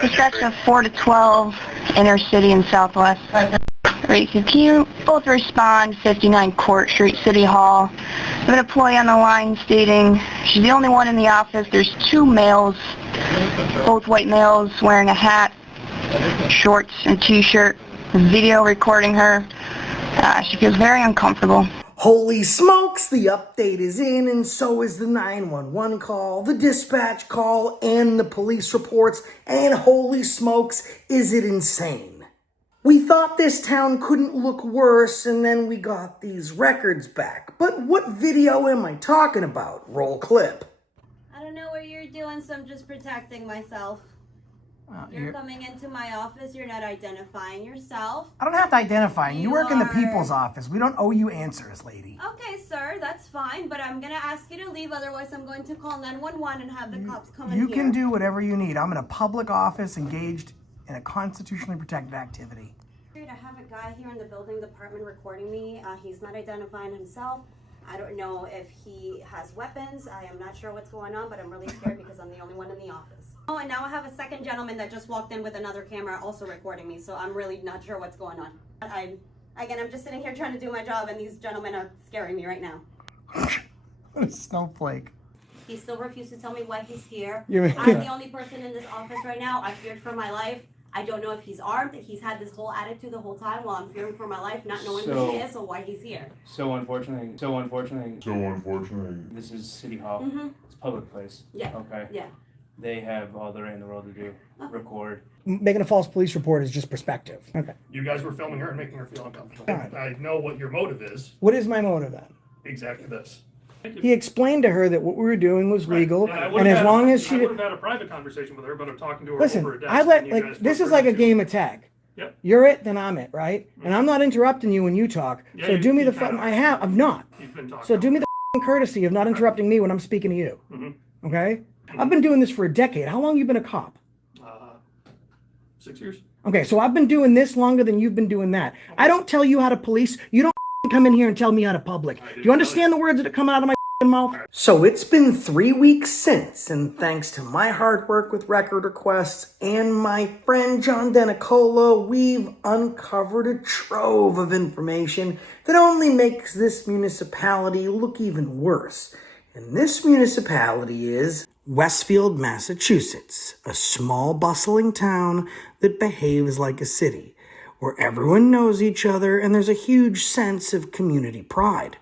Dispatch of 4 to 12, inner city and southwest. Right, can you both respond 59 Court Street, City Hall? I have an employee on the line stating she's the only one in the office. There's two males, both white males, wearing a hat, shorts, and t-shirt. Video recording her. She feels very uncomfortable. Holy smokes, the update is in, and so is the 911 call, the dispatch call, and the police reports, and holy smokes, is it insane. We thought this town couldn't look worse, and then we got these records back. But what video am I talking about? Roll clip. I don't know what you're doing, so I'm just protecting myself. You're coming into my office, you're not identifying yourself. I don't have to identify. You work in the people's office. We don't owe you answers, lady. Okay, sir, that's fine, but I'm going to ask you to leave, otherwise I'm going to call 911 and have the cops come in here. You can do whatever you need. I'm in a public office engaged in a constitutionally protected activity. I have a guy here in the building department recording me. He's not identifying himself. I don't know if he has weapons. I am not sure what's going on, but I'm really scared because I'm the only one in the office. Oh, and now I have a second gentleman that just walked in with another camera also recording me, so I'm really not sure what's going on. I'm just sitting here trying to do my job, and these gentlemen are scaring me right now. What a snowflake. He still refused to tell me why he's here. I'm the only person in this office right now. I feared for my life. I don't know if he's armed. He's had this whole attitude the whole time while I'm fearing for my life, not knowing who he is or why he's here. So unfortunately, this is City Hall. Mm-hmm. It's a public place. Yeah. Okay. Yeah. They have all the right in the world to do. Record. Making a false police report is just perspective. Okay. You guys were filming her and making her feel uncomfortable. I know what your motive is. What is my motive then? Exactly this. He explained to her that what we were doing was legal, and as long as she I would have had a private conversation with her, but I'm talking to her listen, over a desk. I let this is like a game of tag. Yep. You're it, then I'm it, right? And I'm not interrupting you when you talk. Yeah, so do me the kinda I'm not. You've been talking. So do me the courtesy of not interrupting me when I'm speaking to you. Mm-hmm. Okay? I've been doing this for a decade. How long have you been a cop? 6 years. Okay, so I've been doing this longer than you've been doing that. Okay. I don't tell you how to police. You don't come in here and tell me how to public. Do you understand the words that come out of my mouth? So it's been 3 weeks since, and thanks to my hard work with record requests and my friend John Denicola, we've uncovered a trove of information that only makes this municipality look even worse. And this municipality is Westfield, Massachusetts, a small bustling town that behaves like a city, where everyone knows each other and there's a huge sense of community pride.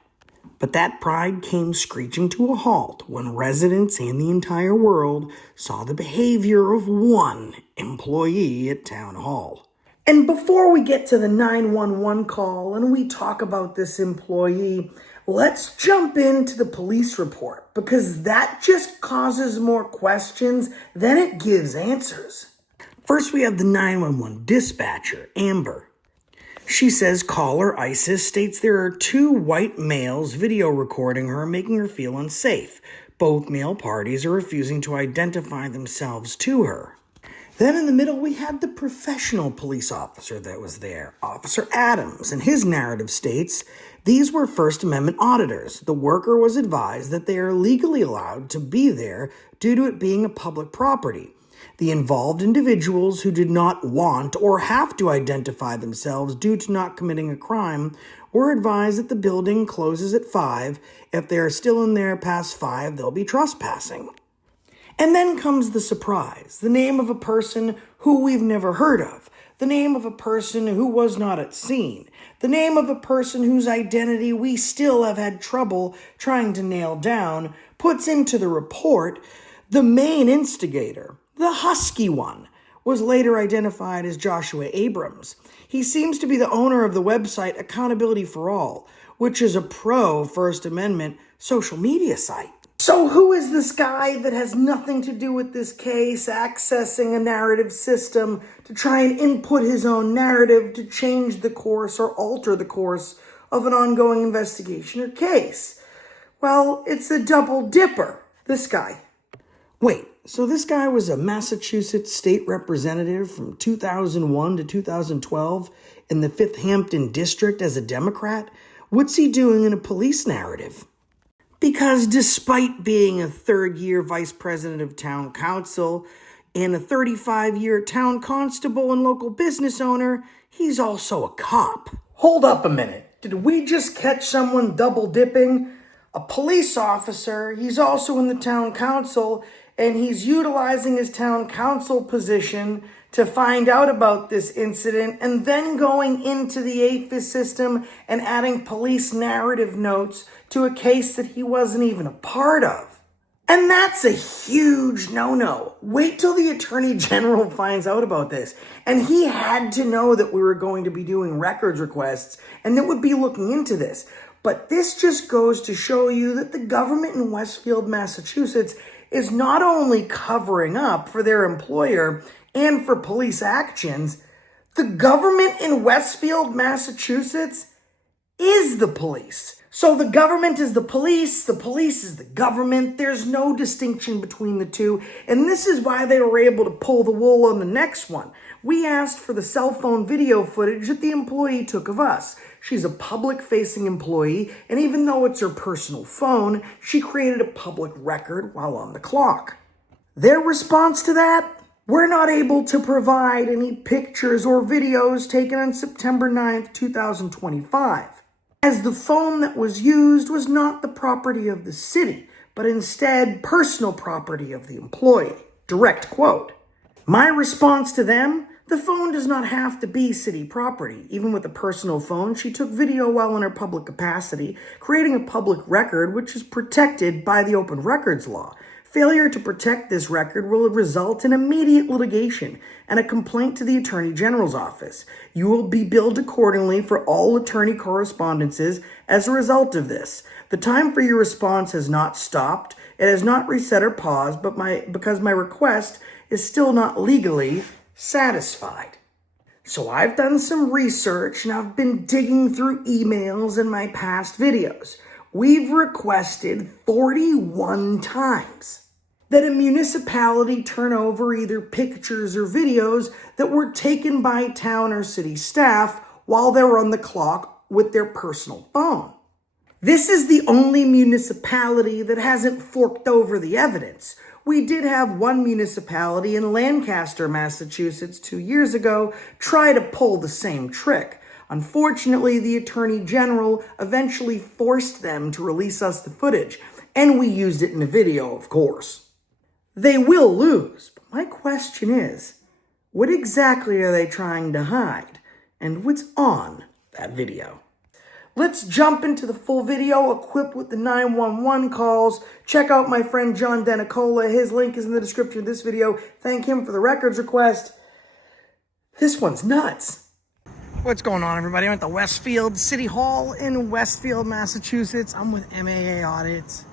But that pride came screeching to a halt when residents and the entire world saw the behavior of one employee at Town Hall. And before we get to the 911 call and we talk about this employee, let's jump into the police report, because that just causes more questions than it gives answers. First, we have the 911 dispatcher, Amber. She says caller ISIS states there are two white males video recording her, making her feel unsafe. Both male parties are refusing to identify themselves to her. Then in the middle, we had the professional police officer that was there, Officer Adams, and his narrative states these were First Amendment auditors. The worker was advised that they are legally allowed to be there due to it being a public property. The involved individuals who did not want or have to identify themselves due to not committing a crime were advised that the building closes at 5. If they are still in there past 5, they'll be trespassing. And then comes the surprise, the name of a person who we've never heard of, the name of a person who was not at scene, the name of a person whose identity we still have had trouble trying to nail down, puts into the report the main instigator. The husky one was later identified as Joshua Abrams. He seems to be the owner of the website Accountability for All, which is a pro-First Amendment social media site. So who is this guy that has nothing to do with this case, accessing a narrative system to try and input his own narrative to change the course or alter the course of an ongoing investigation or case? Well, it's a double dipper, this guy. Wait, so this guy was a Massachusetts state representative from 2001 to 2012 in the 5th Hampton District as a Democrat? What's he doing in a police narrative? Because despite being a third-year vice president of town council, And a 35-year town constable and local business owner, he's also a cop. Hold up a minute. Did we just catch someone double dipping? A police officer, he's also in the town council, and he's utilizing his town council position to find out about this incident and then going into the APHIS system and adding police narrative notes to a case that he wasn't even a part of. And that's a huge no-no. Wait till the Attorney General finds out about this. And he had to know that we were going to be doing records requests and that would be looking into this. But this just goes to show you that the government in Westfield, Massachusetts is not only covering up for their employer and for police actions, the government in Westfield, Massachusetts is the police. So the government is the police is the government. There's no distinction between the two. And this is why they were able to pull the wool on the next one. We asked for the cell phone video footage that the employee took of us. She's a public-facing employee, and even though it's her personal phone, she created a public record while on the clock. Their response to that? We're not able to provide any pictures or videos taken on September 9th, 2025. As the phone that was used was not the property of the city, but instead personal property of the employee. Direct quote. My response to them? The phone does not have to be city property. Even with a personal phone, she took video while in her public capacity, creating a public record which is protected by the Open Records Law. Failure to protect this record will result in immediate litigation and a complaint to the Attorney General's office. You will be billed accordingly for all attorney correspondences as a result of this. The time for your response has not stopped. It has not reset or paused, but because my request is still not legally satisfied. So I've done some research and I've been digging through emails and my past videos. We've requested 41 times that a municipality turn over either pictures or videos that were taken by town or city staff while they were on the clock with their personal phone. This is the only municipality that hasn't forked over the evidence. We did have one municipality in Lancaster, Massachusetts 2 years ago try to pull the same trick. Unfortunately, the Attorney General eventually forced them to release us the footage, and we used it in a video, of course. They will lose, but my question is, what exactly are they trying to hide? And what's on that video? Let's jump into the full video equipped with the 911 calls. Check out my friend John Denicola. His link is in the description of this video. Thank him for the records request. This one's nuts. What's going on, everybody? I'm at the Westfield City Hall in Westfield, Massachusetts. I'm with MAA Audit.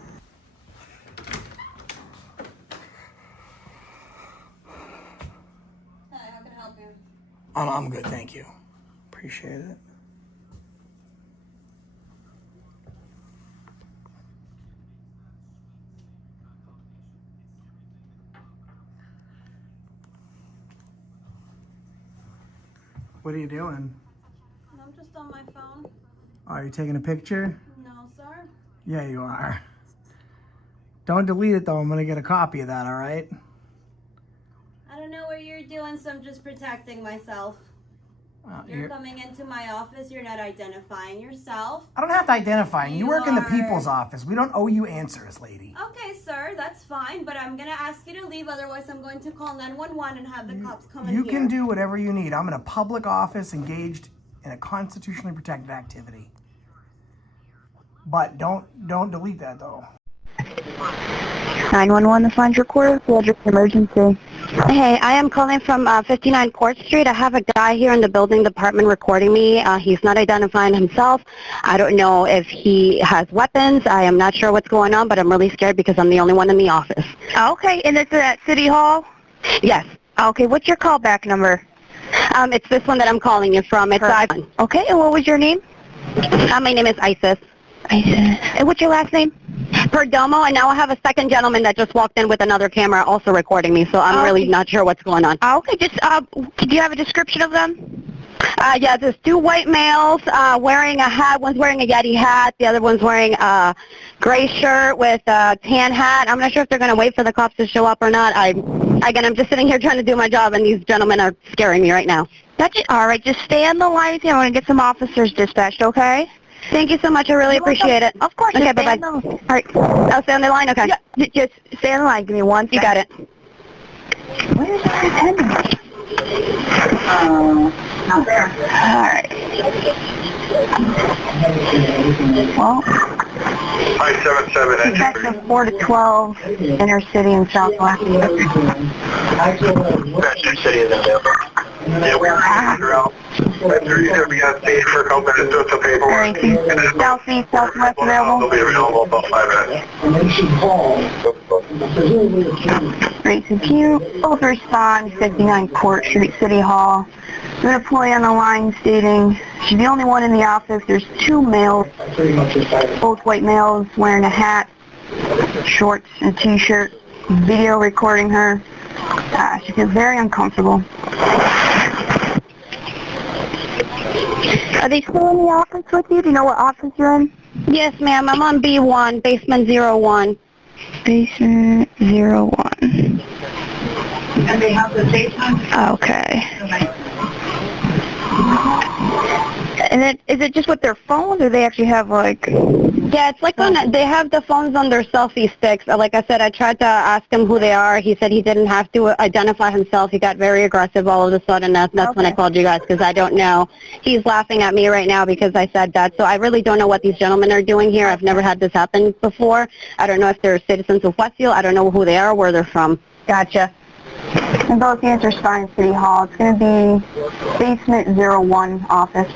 Hi, how can I help you? I'm good, thank you. Appreciate it. What are you doing? I'm just on my phone. Are you taking a picture? No, sir. Yeah, you are. Don't delete it, though. I'm going to get a copy of that, all right? I don't know what you're doing, so I'm just protecting myself. You're coming into my office. You're not identifying yourself. I don't have to identify. You work in the people's office. We don't owe you answers, lady. Okay, sir, that's fine, but I'm going to ask you to leave. Otherwise, I'm going to call 911 and have the cops come in here. You can do whatever you need. I'm in a public office engaged in a constitutionally protected activity. But don't delete that, though. 911, the phone's recorded. We'll address emergency. Hey, I am calling from 59 Court Street. I have a guy here in the building department recording me. He's not identifying himself. I don't know if he has weapons. I am not sure what's going on, but I'm really scared because I'm the only one in the office. Okay, and it's at City Hall? Yes. Okay, what's your callback number? It's this one that I'm calling you from. It's iPhone. Okay, and what was your name? My name is Isis. Isis. And what's your last name? Perdomo, and now I have a second gentleman that just walked in with another camera also recording me, so I'm really not sure what's going on. Okay, just, do you have a description of them? Yeah, there's two white males wearing a hat. One's wearing a Yeti hat. The other one's wearing a gray shirt with a tan hat. I'm not sure if they're going to wait for the cops to show up or not. Again, I'm just sitting here trying to do my job, and these gentlemen are scaring me right now. That's it. All right, just stay on the line with me. I'm going to get some officers dispatched, okay? Thank you so much. I really appreciate it. Of course. Okay, just stay bye-bye. on the- All right. I'll stay on the line? Okay. Yeah, just stay on the line. Give me one second. You got it. Where is our attendant? Not there. All right. Well, 577 section 4 to 12, inner city and southwest. Westfield City is available. Yeah, we're out. We got stage for open and do some paperwork. Thank you. Southeast, southwest available. They'll be available in about 5 minutes. Great, thank you. Both respond, 59 Court Street, City Hall. An employee on the line stating she's the only one in the office. There's two males, both white males, wearing a hat, shorts, and a t-shirt, video recording her. She feels very uncomfortable. Are they still in the office with you? Do you know what office you're in? Yes, ma'am. I'm on B1, basement 01. Basement 01. And they have the daytime. Okay. And then, is it just with their phones, or they actually have, like... Yeah, it's like when they have the phones on their selfie sticks. Like I said, I tried to ask him who they are. He said he didn't have to identify himself. He got very aggressive all of a sudden. That's when I called you guys, because I don't know. He's laughing at me right now because I said that. So I really don't know what these gentlemen are doing here. I've never had this happen before. I don't know if they're citizens of Westfield. I don't know who they are or where they're from. Gotcha. And both hands are spine City Hall. It's going to be basement 01 office.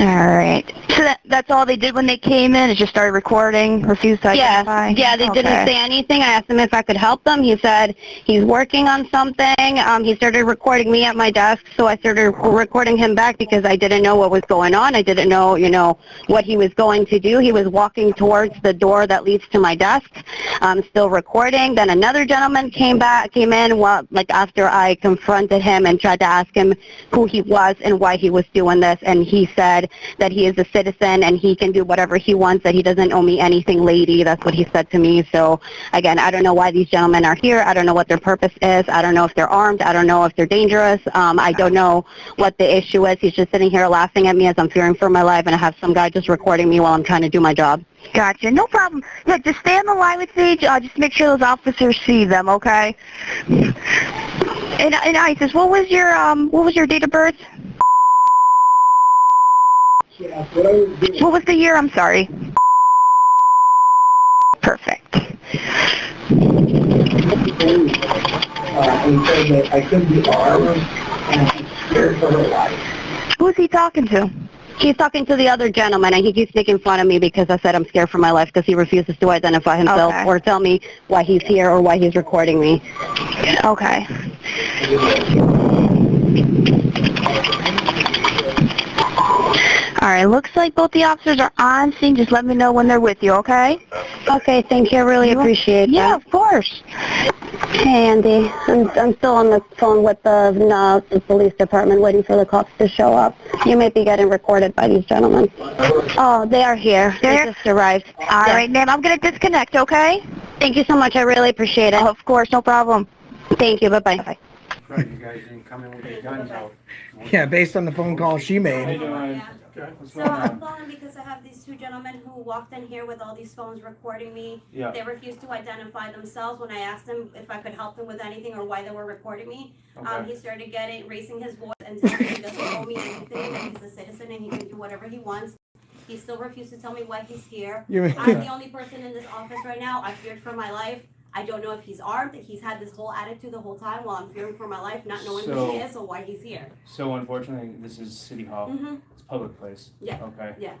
All right. So that's all they did when they came in, is just started recording, refused to identify? Yeah, they didn't say anything. I asked him if I could help them. He said he's working on something. He started recording me at my desk, so I started recording him back because I didn't know what was going on. I didn't know, what he was going to do. He was walking towards the door that leads to my desk, still recording. Then another gentleman came in, after I confronted him and tried to ask him who he was and why he was doing this, and he said that he is a citizen and he can do whatever he wants, that he doesn't owe me anything, lady. That's what he said to me. So, again, I don't know why these gentlemen are here. I don't know what their purpose is. I don't know if they're armed. I don't know if they're dangerous. I don't know what the issue is. He's just sitting here laughing at me as I'm fearing for my life, and I have some guy just recording me while I'm trying to do my job. Gotcha. No problem. Yeah, just stay on the line with me. Just make sure those officers see them, okay? And Isis, what was your date of birth? What was the year? I'm sorry. Perfect. I couldn't be armed and she's scared for her life. Who's he talking to? He's talking to the other gentleman, and he keeps making fun of me because I said I'm scared for my life because he refuses to identify himself or tell me why he's here or why he's recording me. Okay. All right, looks like both the officers are on scene. Just let me know when they're with you, okay? Okay, thank you. I really appreciate that. Yeah, of course. Hey, Andy. I'm still on the phone with the police department waiting for the cops to show up. You may be getting recorded by these gentlemen. Oh, they are here. They just arrived. All right, ma'am. I'm going to disconnect, okay? Thank you so much. I really appreciate it. Of course, no problem. Thank you. Bye-bye. Right, you guys didn't come in with your guns out. Yeah, based on the phone call she How you made. doing? What's So going I'm on? calling because I have these two gentlemen who walked in here with all these phones recording me. Yeah. They refused to identify themselves when I asked them if I could help them with anything or why they were recording me. Okay. He started raising his voice and telling me he doesn't owe me anything, that he's a citizen and he can do whatever he wants. He still refused to tell me why he's here. I'm the only person in this office right now. I feared for my life. I don't know if he's armed. He's had this whole attitude the whole time while I'm fearing for my life, not knowing who he is or why he's here. So unfortunately, this is City Hall. Mm-hmm. It's a public place. Yeah. Okay. Yeah.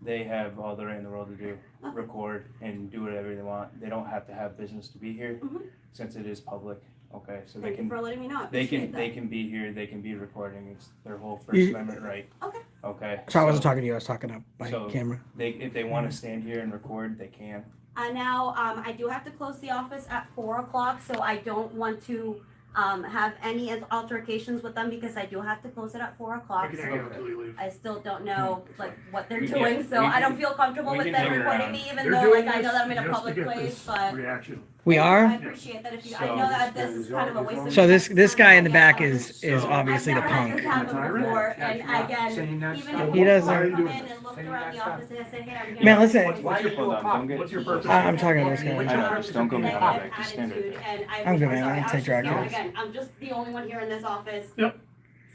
They have all the right in the world to do, Okay. record and do whatever they want. They don't have to have business to be here, Mm-hmm. since it is public. Okay, so Thank you for letting me know. I they appreciate can that. be here. They can be recording. It's their whole First You- Amendment right. Okay. Okay. So I wasn't talking to you, I was talking to my So- camera. If they want to stand here and record, they can. Now, I do have to close the office at 4 o'clock, so I don't want to have any altercations with them because I do have to close it at 4 I o'clock. can hang out until you leave. I still don't know like what they're We can- doing, so we I don't can- feel comfortable we with can them hang recording around. me, even They're though doing like I know that I'm in this a just to public get place, this but reaction. We I are. appreciate that if you. I know that this is kind of a waste of. So this guy in the back time. is obviously the I've never had this punk. happen before, and again, even if He doesn't- I come in and looked around the office and I said, hey, I'm here. Man, listen. What's your Hold on, don't get. What's your purpose? I'm talking to this guy. I know, just don't go behind my back, just stand right Attitude, there. and I'm good, sorry, man. I I can was take just, directions. again, I'm just the only one here in this office. Yep.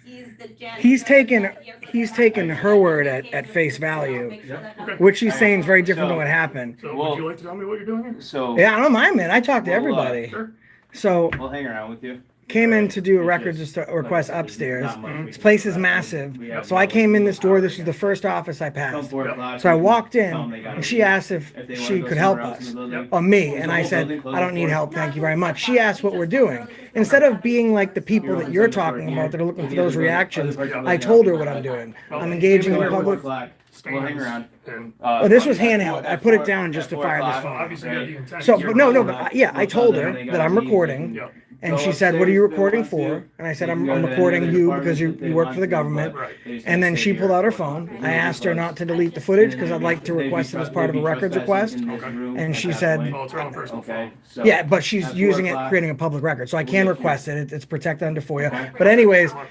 He's the janitor. He's taken not here for he's the taken night. her word He at came face here to value, make sure that nothing- which she's saying is very different than what happened. So Well- would you like to tell me what you're doing here? So, Yeah, I don't mind, man. I talk to Well, everybody. Sure. So we'll hang around with you. came in to do a It's record just- request like, upstairs. not much we This can place do is about it. massive. We have So I no came in this door. power This was the against first office I Come passed. 4 o'clock, So I we can walked in tell them they gotta and she leave. asked if If they wanna she go could help somewhere else us in the building, or me. close And the I whole said, building, close I don't the need door. help. Thank you very much. She asked what we're doing. Instead of being like the people that you're talking about that are looking for those reactions, I told her what I'm doing. I'm engaging in public. We'll hang around. And Oh, this was handheld. I put it down just to fire this phone. obviously you have the intent. So, You're but no, rolling. yeah, I told her that I'm recording. Yeah. And she said, what are you recording for? And I said, I'm recording you because you work for the government. Right. And then she pulled out her phone. I asked her not to delete the footage because I'd like to request it as part of a records request. And she said, Well, it's her own personal phone. Okay. so yeah, but she's at using 4 it, o'clock, creating a public record. So I can request it. It's protected under FOIA. Okay. But anyways, All right.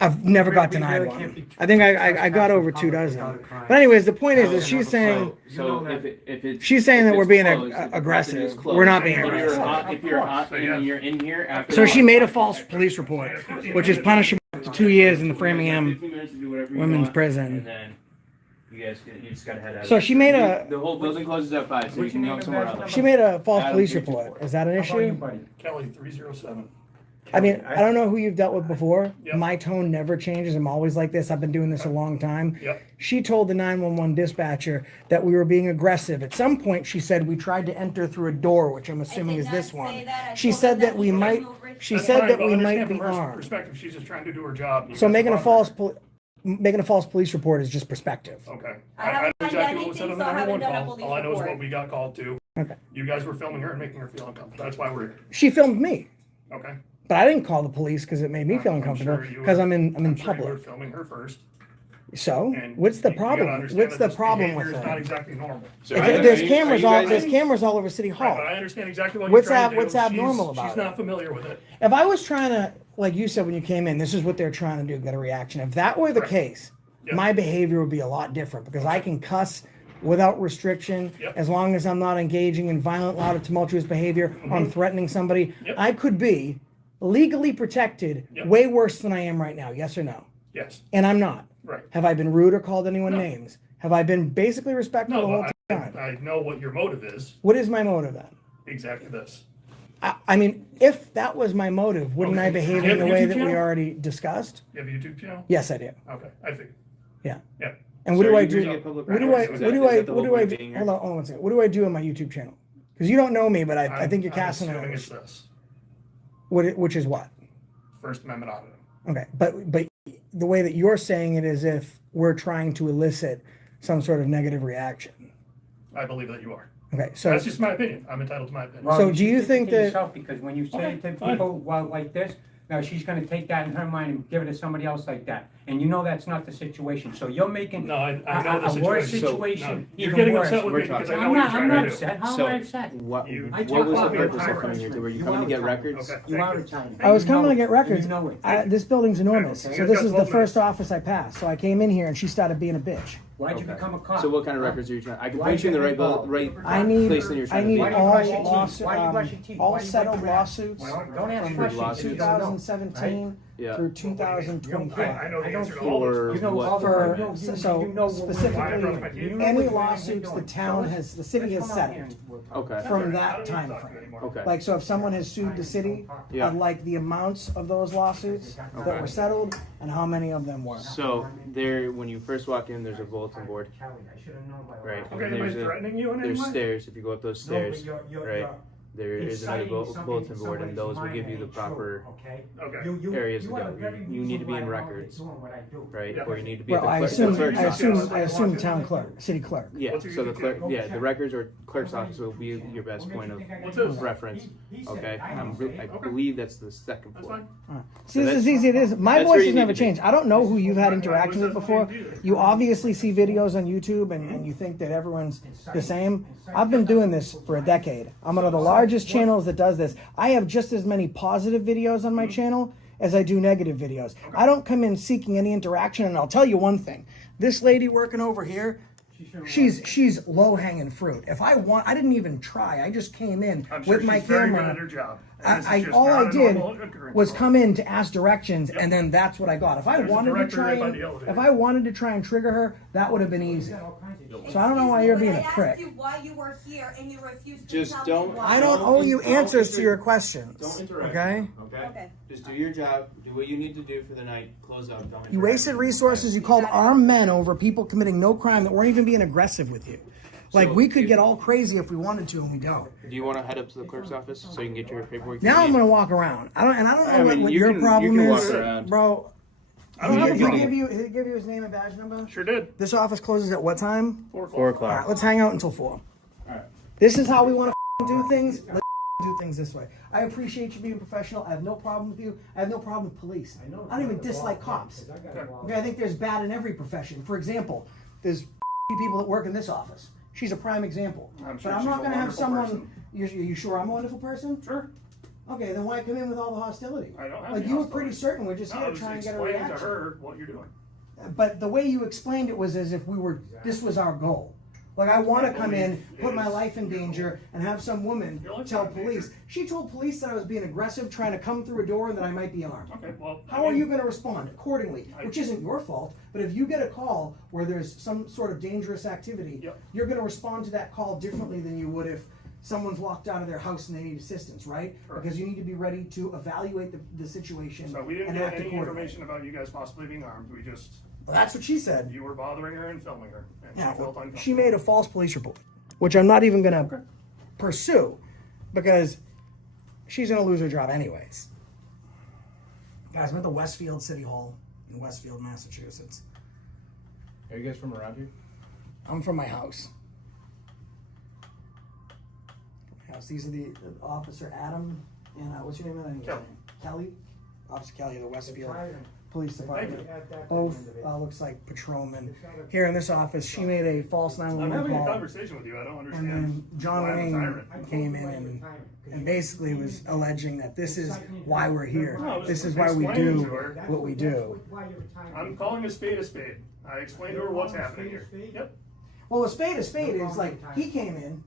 I've never got denied one. I think I got over 2 dozen. But anyways, the point is she's saying, So if it's she's saying that if we're it's being closed, if aggressive. it's closed, We're not being if you're aggressive. on- If you're on, and you're in here after. So she made a false police report, which is punishable up to 2 years in the Framingham 15 minutes to do whatever you women's want, prison. And then you just gotta head out. So she made a The whole building closes at 5, so you can go somewhere else. she made a false Adam, police what's your report. Is that an issue? Kelly 307. I mean, I don't know who you've dealt with before. Yep. My tone never changes. I'm always like this. I've been doing this a long time. Yep. She told the 911 dispatcher that we were being aggressive. At some point, she said we tried to enter through a door, which I'm assuming did is not this say one. that. I She told said them that that we we might. remove She That's said fine, that but we understand might be from her armed. perspective, she's just trying to do her job. You So guys making a bother her. making a false police report is just perspective. Okay. I I haven't know done exactly what was said anything, on the so I haven't 911 done a call. police All I know is report. what we got called to. Okay. You guys were filming her and making her feel uncomfortable. That's why we're here. She filmed me, Okay. but I didn't call the police because it made me feel I'm uncomfortable sure you because were- I'm in I'm sure you were public. filming her first. So And what's the you gotta problem? understand What's that the this problem with behavior is not that? exactly normal. There's cameras all over City Right, but Hall. I understand exactly what What's you're trying to do. what's abnormal about She's it? not familiar with it. If I was trying to, like you said when you came in, this is what they're trying to do, get a reaction. If that were the Right. case, Yep. my behavior would be a lot different because I can cuss without restriction Yep. as long as I'm not engaging in violent, loud, or tumultuous behavior or I'm threatening somebody. Yep. I could be legally protected Yep. way worse than I am right now. Yes or no? Yes. And I'm not. Right. Have I been rude or called anyone No. names? Have I been basically respectful the No, whole but time? I know what your motive is. What is my motive then? Exactly this. I mean, if that was my motive, wouldn't I Okay. behave You in have the a way YouTube that we channel? already discussed? You have a YouTube channel? Yes, I do. Okay. I think. Yeah. Yeah. And what So do are I you do? doing a public What do I? record? What Is do that- I? is that the What do whole I? point do- of being here? Hold on one second. What do I do on my YouTube channel? Because you don't know me, but I think you're I'm casting assuming a. it's this. Which is what? First Amendment auditing. Okay, but the way that you're saying it is if we're trying to elicit some sort of negative reaction. I believe that you are. Okay, so That's just my opinion. I'm entitled to my opinion. So do you think that- yourself, because when you say Okay, it to fine. people like this, now she's gonna take that in her mind and give it to somebody else like that, and you know that's not the situation, so you're making No, I know the a worse situation. situation, No, you're even getting worse. upset with me We're because I talking. know I'm what you're not, trying I'm not to do. upset, how am So- I upset? What I was talk the about purpose my of coming here? Were you You coming to are get Italian. records? Okay. You are Italian. I was You know coming to it, get and records. You know it. This building's enormous, Okay, so you this got is the 12 first minutes. office I passed. So I came in here and she started being a bitch. Why'd you become a cop? So what kind of records are you trying? I can Why put you in the you right involved? right I need place than you're I trying to need be. Why do you all brush your teeth? lawsuits, Why do you brush your teeth? all Why do you settled wipe your ass? lawsuits Well, don't ask from questions. lawsuits. You don't know, 2017 Yeah. through I 2025. know the answer to all For those. You know what? all the- For you know what so we're why I brush specifically, my teeth. You know any what you're lawsuits the doing. town So has, the city has let's come out here settled and we'll talk. Okay. from that time frame. Okay. Like, so if someone has sued the city, Yeah. I'd like the amounts of those lawsuits that were settled and how many of them were. So there, when you first walk in, there's a bulletin board, I should have known by right? Okay, And anybody's there's threatening you in any there's way? stairs. If you go up those No, but stairs, you're- right? there is another bulletin board, and those will give you the proper areas to go. You need to be in records, right? Yeah. Or you need to be Well, at I the clerk's office. assume town clerk, city clerk. Yeah, so the clerk, the records or clerk's office will be your best point of reference. Okay, I believe that's the second floor. See, this is easy. It is. My voice has never changed. I don't know who you've had interactions with before. You obviously see videos on YouTube and you think that everyone's the same. I've been doing this for a decade. I'm one of the largest channels that does this. I have just as many positive videos on my channel as I do negative videos. I don't come in seeking any interaction, and I'll tell you one thing. This lady working over here, she's low-hanging fruit. If I want, I didn't even try. I just came in with my camera. All I did was come in to ask directions, and then that's what I got. If I wanted to try and trigger her, that would have been easy. So I don't know why you're being a prick. I asked you why you were here, and you refused to Just tell don't- me why. I don't owe you answers to your questions. Don't interrupt. Okay? Okay. Just do your job, do what you need to do for the night, close up, don't You interrupt. wasted resources. You called armed men over people committing no crime that weren't even being aggressive with you. Like, So we could if- get all crazy if we wanted to, and we don't. Do you want to head up to the clerk's office so you can get your paperwork? Now I'm gonna walk around. I don't know mean, what you your can- problem you can is, walk around. bro. I don't have a Did he problem. give you his name and badge number? Sure did. This office closes at what time? 4 4 All o'clock. right, let's hang out until 4. Alright. This is how we want to do things. Let's do things this way. I appreciate you being professional. I have no problem with you. I have no problem with police. I don't even dislike cops. Okay, I think there's bad in every profession. For example, there's people that work in this office. She's a prime example. I'm sure But I'm she's not a going to have wonderful someone. person. You sure I'm a wonderful person? Sure. Okay, then why come in with all the hostility? I don't have Like any you were hostility. pretty certain we're just No, here I to was try and get a explaining reaction. to her what you're doing. But the way you explained it was as if this was our goal. Like, I want to come in, put my life in danger, and have some woman Your life's tell not in police. danger. She told police that I was being aggressive, trying to come through a door, and that I might be armed. Okay, well, How are you going to respond accordingly? Which isn't your fault, but if you get a call where there's some sort of dangerous activity, Yep. you're going to respond to that call differently than you would if someone's locked out of their house and they need assistance, right? Correct. Because you need to be ready to evaluate the situation So we didn't and get act any accordingly. information about you guys possibly being armed. We just, Well, that's what she said. you were bothering her and filming her. And Yeah, she felt uncomfortable. she made a false police report, which I'm not even going to pursue because she's going to lose her job anyways. Guys, I'm at the Westfield City Hall in Westfield, Massachusetts. Are you guys from around here? I'm from my house. These are the Officer Adam and what's your name? Kelly. Kelly? Officer Kelly of the Westfield Police Department. Thank Both looks like patrolmen. Here in this office, she made a false I'm 911 having a call. conversation with you. I don't And understand. then John why I'm a Wayne tyrant. came in and basically was alleging that this is why we're here. No, This is why we explaining do to her. what we do. I'm calling a spade a spade. I explained to her what's happening here. Yep. Well, a spade is like he came in.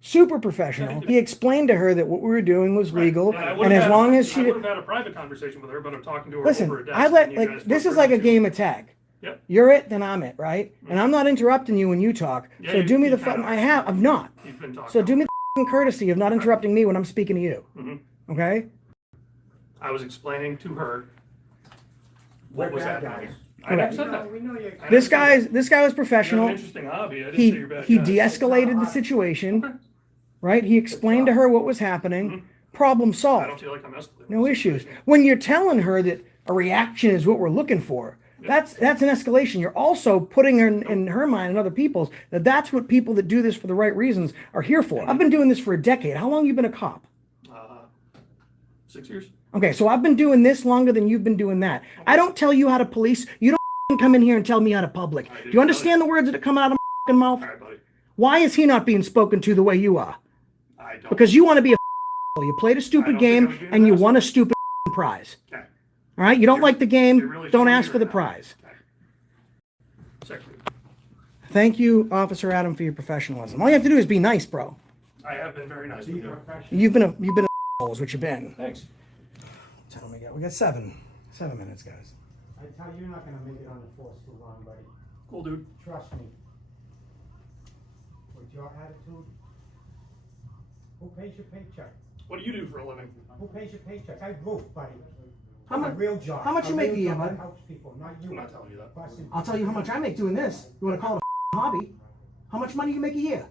Super professional. He explained to her that what we were doing was legal, I and as long as she I would did, have had a private conversation with her, but I'm talking to her listen, over a desk. I let and you guys like this both is like a heard it. game of tag. Yep. You're it, then I'm it, right? And I'm not interrupting you when you talk. Yeah, So you- do me you the kinda fucking. are. I'm not. You've been talking. So do me the fucking courtesy of not interrupting me when I'm speaking to you. Mhm. Okay? I was explaining to her what was bad happening. guys. I never said that. We know you're. I This never said that. guy was You have professional. an interesting hobby. I didn't He say you're bad he guys. de-escalated the situation, right? He explained to her what was happening. Problem I don't solved. feel like I'm escalating. No the issues. situation. When you're telling her that a reaction is what we're looking for, that's an escalation. You're also putting her in her mind and other people's that that's what people that do this for the right reasons are here for. I've been doing this for a decade. How long have you been a cop? 6 years. Okay, so I've been doing this longer than you've been doing that. I don't tell you how to police. You don't come in here and tell me how to public. Do you understand the words that come out of my mouth? All right, buddy. Why is he not being spoken to the way you are? I don't. Because you want to be a you played a I stupid don't think I game was being and you aggressive. won a stupid prize. Okay. All right, you don't like the You game, really don't shouldn't ask be for the right now. prize. Okay. Second. Thank you, Officer Adam, for your professionalism. All you have to do is be nice, bro. I have been very nice with you. You've been a is what you've been. Thanks. Tell me, we got 7 minutes, guys. I tell you, you're not gonna make it on the force too long, buddy. Cool, dude. Trust me. With your attitude, who pays your paycheck? What do you do for a living? Who pays your paycheck? I roof, buddy. How A much? real job. how much you make a real year, job that bud? helps people, not you. I'm not telling you that. Busting I'll tell you how much I make doing this. You want to call it a hobby? How much money you make a year?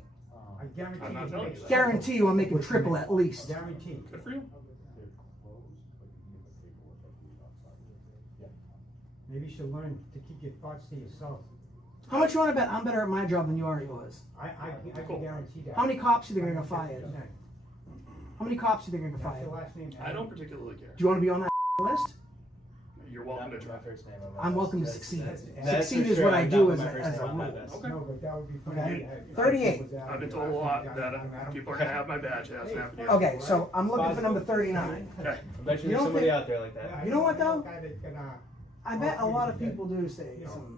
I guarantee I'm not you. telling you that. Guarantee you, I'm making triple at least. Guarantee. Good for you. Maybe you should learn to keep your thoughts to yourself. How much you want to bet I'm better at my job than you are at yours? I can guarantee that. How many cops do you think are gonna get fired? 100%. How many cops do you think are gonna get That's your fired? last name. I don't particularly care. Do you want to be on that list? You're welcome to try. I'm welcome to succeed. That's Succeed for is sure. what I I'm do not as my a, first as a name on that rule. list. Okay. No, but that would be funny. Okay. 38. I've been told a lot that people are gonna have my badge. It hasn't happened yet. Okay, so I'm looking for number 39. Okay. I bet You you don't there's somebody think- out there like that. You know what, though? Guy that can, I bet a lot of people do say some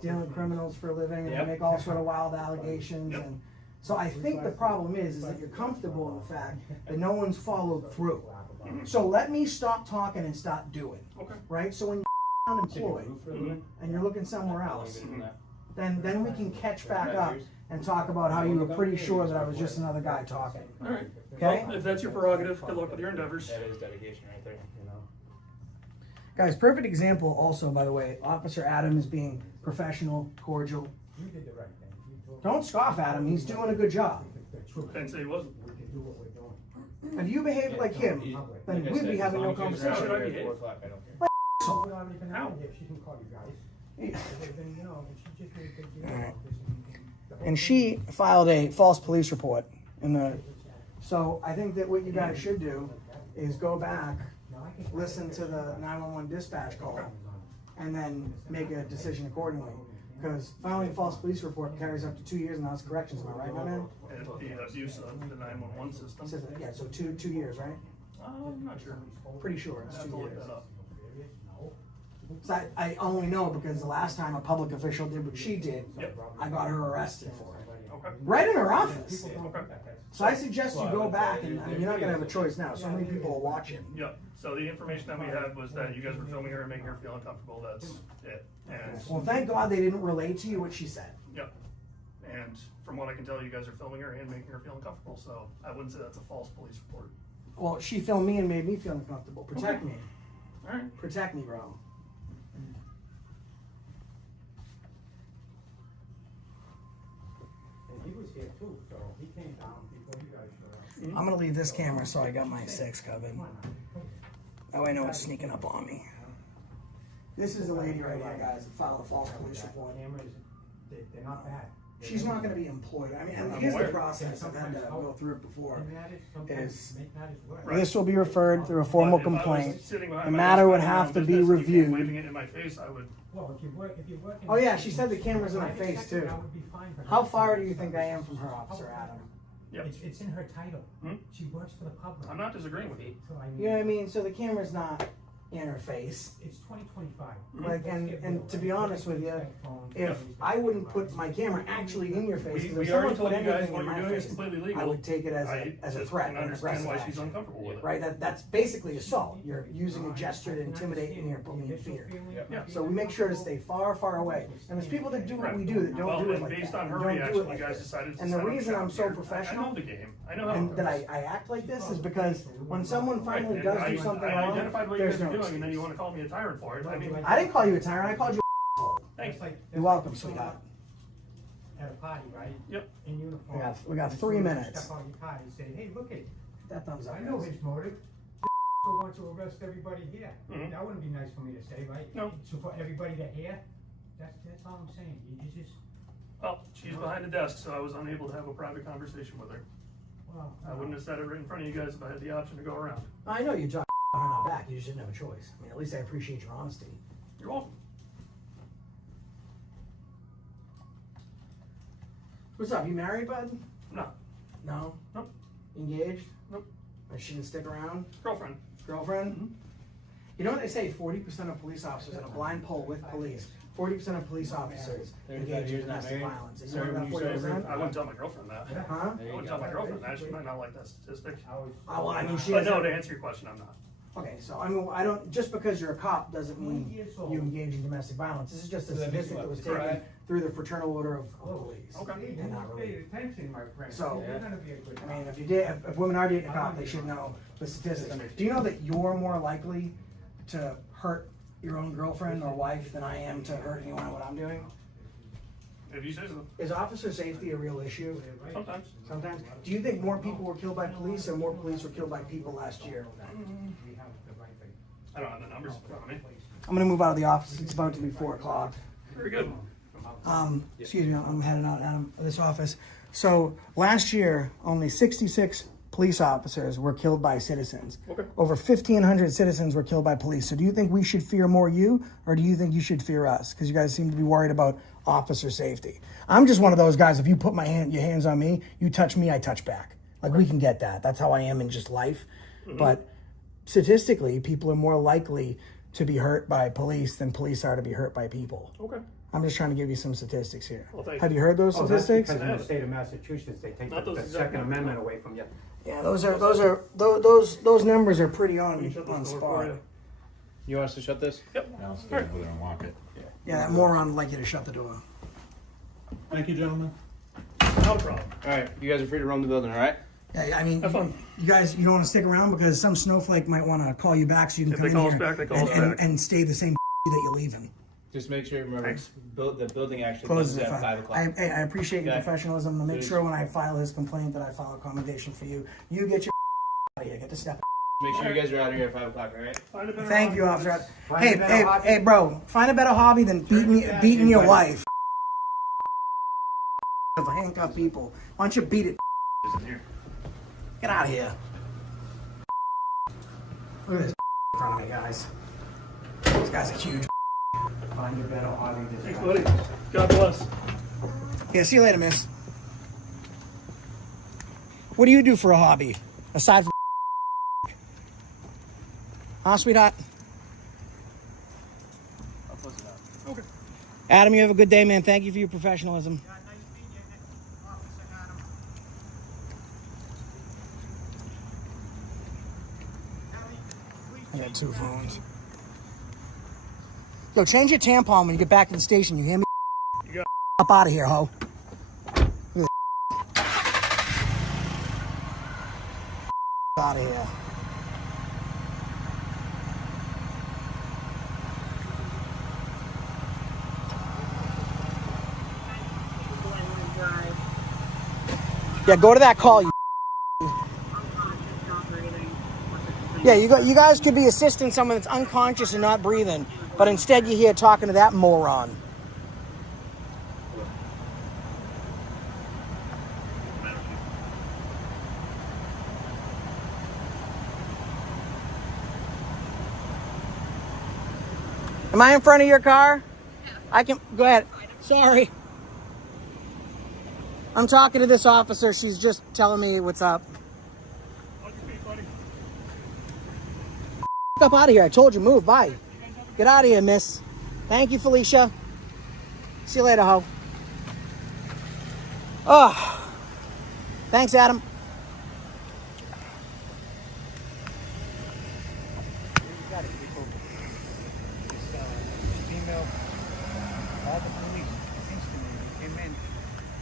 dealing with criminals for a living and they Yep. make all sort of wild allegations Yep. and so I think the problem is that you're comfortable in the fact that no one's followed through. So let me stop talking and start doing. Okay. Right? So when you're unemployed and you're looking somewhere else, then we can catch back up and talk about how you were pretty sure that I was just another guy talking. All right. Okay? Well, if that's your prerogative, good luck with your endeavors. That is dedication right there, you know. Guys, perfect example also, by the way, Officer Adam is being professional, cordial. You did the right thing. You told Don't scoff at him, he's doing a good job. the truth. Didn't say he wasn't. We can do what we're doing. If you behaved like him, then Like I we'd be said, having no as long as How you're should conversation. I there at behave? 4 o'clock, I don't care. We already been How? out there. She can call you guys. Then, you know, she just made a big deal Alright. about this. The whole And she filed a false police report in the, so I think that what you guys should do is go back, listen to the 911 dispatch call, and then make a decision accordingly. Because filing a false police report carries up to 2 years in house corrections, am I right, my man? And the abuse of the 911 system. Says that, yeah, so two years, right? I'm not sure. Pretty sure I it's have 2 to look years. that up. So I only know because the last time a public official did what she did, Yep. I got her arrested for it. Okay. Right in her office. Okay. So I suggest you go back, and I mean, you're not gonna have a choice now. So many people are watching. Yep. So the information that we had was that you guys were filming her and making her feel uncomfortable. That's it. And Well, thank God they didn't relay to you what she said. yep. And from what I can tell, you guys are filming her and making her feel uncomfortable. So I wouldn't say that's a false police report. Well, she filmed me and made me feel uncomfortable. Protect me. All right. Protect me, bro. And he was here too, so he came down before you guys showed up. I'm gonna leave this camera so I got my 6 covered. That way I know it's sneaking up on me. This is the lady right here, guys, that filed a false police report. Cameras, they're not bad. She's not gonna be employed. I mean, and here's the process. I've had to go through it before. And that is sometimes Is make matters worse. this will be referred through a formal But if I was complaint. sitting behind The my matter desk would minding my have own to be business and you came reviewed. waving it in my face, I would. Well, if you're working. Oh yeah, she said the camera's in my Private face sector, too. that would be fine, but How not far do public you think I sector. am from her, Officer Adam? Yep. It's in her title. Hmm? She works for the public. I'm not disagreeing with you. So I mean, You know what I mean? So the camera's not in her face. it's 2025. Like, and to be honest with you, if I wouldn't put my camera actually in your face, because We if someone already put told you guys anything what in you're my doing is face, completely legal. I would take it as I a just threat can and understand aggressive why she's action. uncomfortable with it. Right? That's basically assault. You're using a gesture to intimidate me or put me in fear. Yeah. So we make sure to stay far, far away. And there's people that do what we do that don't Well, do it and like based that. on her and don't do reaction, it like you guys this. decided to And the set up reason shop I'm so here. professional I know the game. I know how and it that goes. I act like this is because when someone Right, finally and does I- do something I wrong, identified what you there's guys are no doing, and then you excuse. want to call me a tyrant for it. I mean, I didn't call you a tyrant. I called you thanks. You're welcome, sweetheart. At a party, right? Yep. In uniform. We got And 3 you minutes. Step out your car and say, hey, look it. That thumbs up. I know guys. his motive. Wants to arrest everybody here. Mhm. That wouldn't be nice for me to say, right? No. So for everybody to hear, that's all I'm saying. You just, Well, she's behind the desk, so I was unable to have a private conversation with her. well. I wouldn't have said it right in front of you guys if I had the option to go around. I know you talk behind our back. You just didn't have a choice. I mean, at least I appreciate your honesty. You're welcome. What's up? You married, bud? No. No. Nope. Engaged? Nope. Or she didn't stick around? Girlfriend. Girlfriend? Mhm. You know what they say? 40% of police officers in a blind poll with police. 40% of police officers 35 engage in years not domestic married. violence. You Sorry, know when about you started 40%? I wouldn't tell my girlfriend that. Huh? I wouldn't tell my girlfriend that. She might not like that statistic. Well, I mean, she But has no, to answer your question, I'm not. Okay, so I mean, I don't, just because you're a cop doesn't mean you engage in domestic violence. This is just a So that makes statistic you that was what, taken right? through the Fraternal Order of Police. Okay. And not Pay really. attention, my friend. So, You're gonna be a good I mean, if women are dating a cop, they should know the statistics. Do you know that you're more likely to hurt your own girlfriend or wife than I am to hurt anyone what I'm doing? If you say so. Is officer safety a real issue? Sometimes. Sometimes. Do you think more people were killed by police or more police were killed by people last year? I don't have the numbers in front of me. I'm gonna move out of the office. It's about to be 4 o'clock. Very good. Excuse me, I'm heading out of this office. So last year, only 66 police officers were killed by citizens. Okay. Over 1,500 citizens were killed by police. So do you think we should fear more you, or do you think you should fear us? Because you guys seem to be worried about officer safety. I'm just one of those guys. If you put your hands on me, you touch me, I touch back. Like, we can get that. That's how I am in just life. Mm-hmm. But statistically, people are more likely to be hurt by police than police are to be hurt by people. Okay. I'm just trying to give you some statistics here. Well, thank Have you heard those statistics? Because in the state of Massachusetts, they take the Second Amendment away from you. Yeah, those numbers are pretty on spot. You want us to shut this? Yep. I'll stay over there and walk it. Yeah, that moron would like you to shut the door. Thank you, gentlemen. Not a problem. All right, you guys are free to roam the building, all right? Yeah, I mean, Have fun. you guys, you don't want to stick around because some snowflake might want to call you back so you can If come they in call us here back, they call us back. and stay the same that you're leaving. Just make sure, remember, Thanks. the building actually Closes closes at at 5 o'clock. I appreciate your Okay. professionalism. I'll make Please. sure when I file his complaint that I file accommodation for you. You get your out of here. Get the step. Make sure you guys are out of here at 5 o'clock, all right? Find a better Thank you, hobby. officer. Find a better hobby. Hey, bro. Find a better hobby than beating your wife. Of handcuffed people. Why don't you beat it? Get out of here. Look at this in front of me, guys. This guy's a huge. Find a better hobby. Thanks, buddy. God bless. Yeah, see you later, miss. What do you do for a hobby? Aside from huh, sweetheart? I'll close it out. Okay. Adam, you have a good day, man. Thank you for your professionalism. I got 2 phones. Yo, change your tampon when you get back to the station. You hear me? You got Up out of here, ho. Look at out of here. Yeah, go to that call, you. Yeah, you guys could be assisting someone that's unconscious and not breathing, but instead you're here talking to that moron. Am I in front of your car? I can, go ahead. Sorry. I'm talking to this officer. She's just telling me what's up. on your feet, buddy. Up out of here. I told you, move. Bye. Get out of here, miss. Thank you, Felicia. See you later, ho. Oh. Thanks, Adam. Female, all the police instantly came in.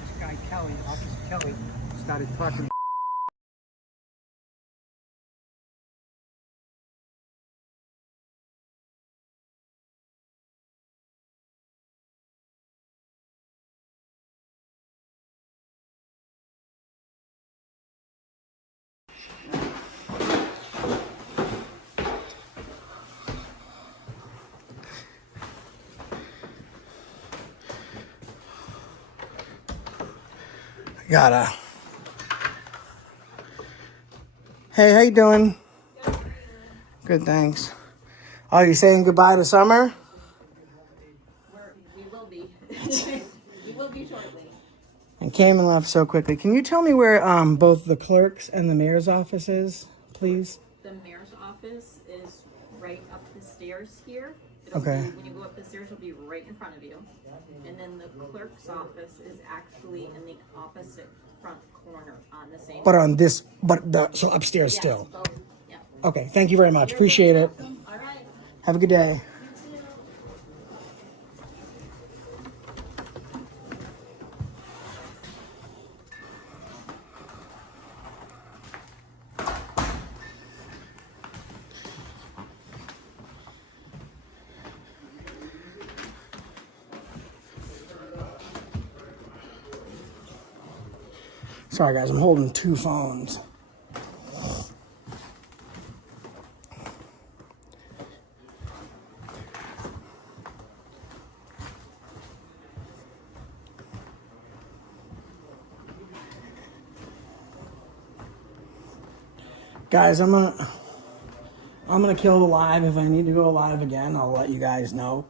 This guy Kelly, Officer Kelly, started talking. Gotta. Hey, how you doing? Good, thanks. Oh, you saying goodbye to summer? We will be. We will be shortly. And came and left so quickly. Can you tell me where both the clerk's and the mayor's office is, please? The mayor's office is right up the stairs here. Okay. When you go up the stairs, it'll be right in front of you. And then the clerk's office is actually in the opposite front corner on the same. So upstairs Yes, still. both. Yeah. Okay, thank you very much. Appreciate it. All right. Have a good day. Sorry guys, I'm holding two phones. Guys, I'm gonna kill the live. If I need to go live again, I'll let you guys know.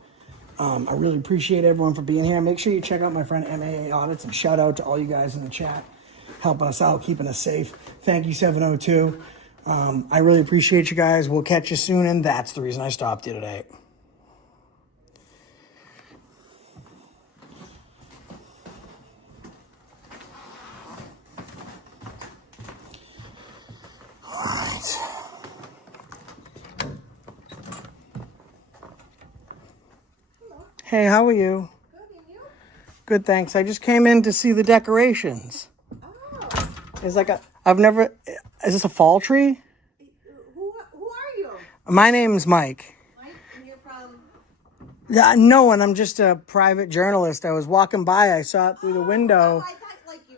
I really appreciate everyone for being here. Make sure you check out my friend MAA Audits, and shout out to all you guys in the chat, helping us out, keeping us safe. Thank you, 702. I really appreciate you guys. We'll catch you soon, and that's the reason I stopped you today. All right. Hey, how are you? Good, and you? Good, thanks. I just came in to see the decorations. Oh. It's like is this a fall tree? Who are you? My name's Mike. Mike, and you're from? No one. I'm just a private journalist. I was walking by. I saw it through the window. Oh, I thought like you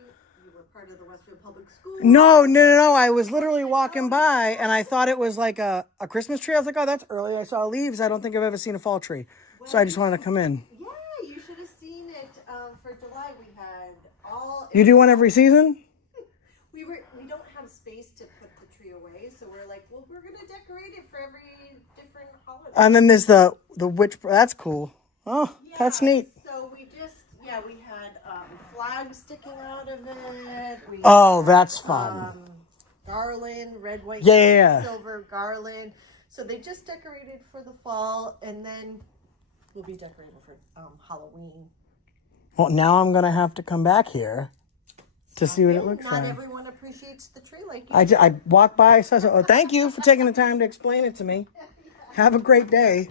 were part of the Westfield Public School. No. I was literally walking by, and I thought it was like a Christmas tree. I was like, oh, that's early. I saw leaves. I don't think I've ever seen a fall tree. So I just wanted to come in. Yeah, you should have seen it for July. We had all. You do one every season? We don't have space to put the tree away, so we're like, well, we're gonna decorate it for every different holiday. And then there's the witch. That's cool. Oh, Yeah, that's neat. So we had flags sticking out of it. Oh, that's fun. Garland, red, white, Yeah. silver garland. So they just decorated for the fall, and then we'll be decorating for Halloween. Well, now I'm gonna have to come back here to see what it looks Not like. everyone appreciates the tree like you. I walked by, saw so. Oh, thank you for taking the time to explain it to me. Have a great day.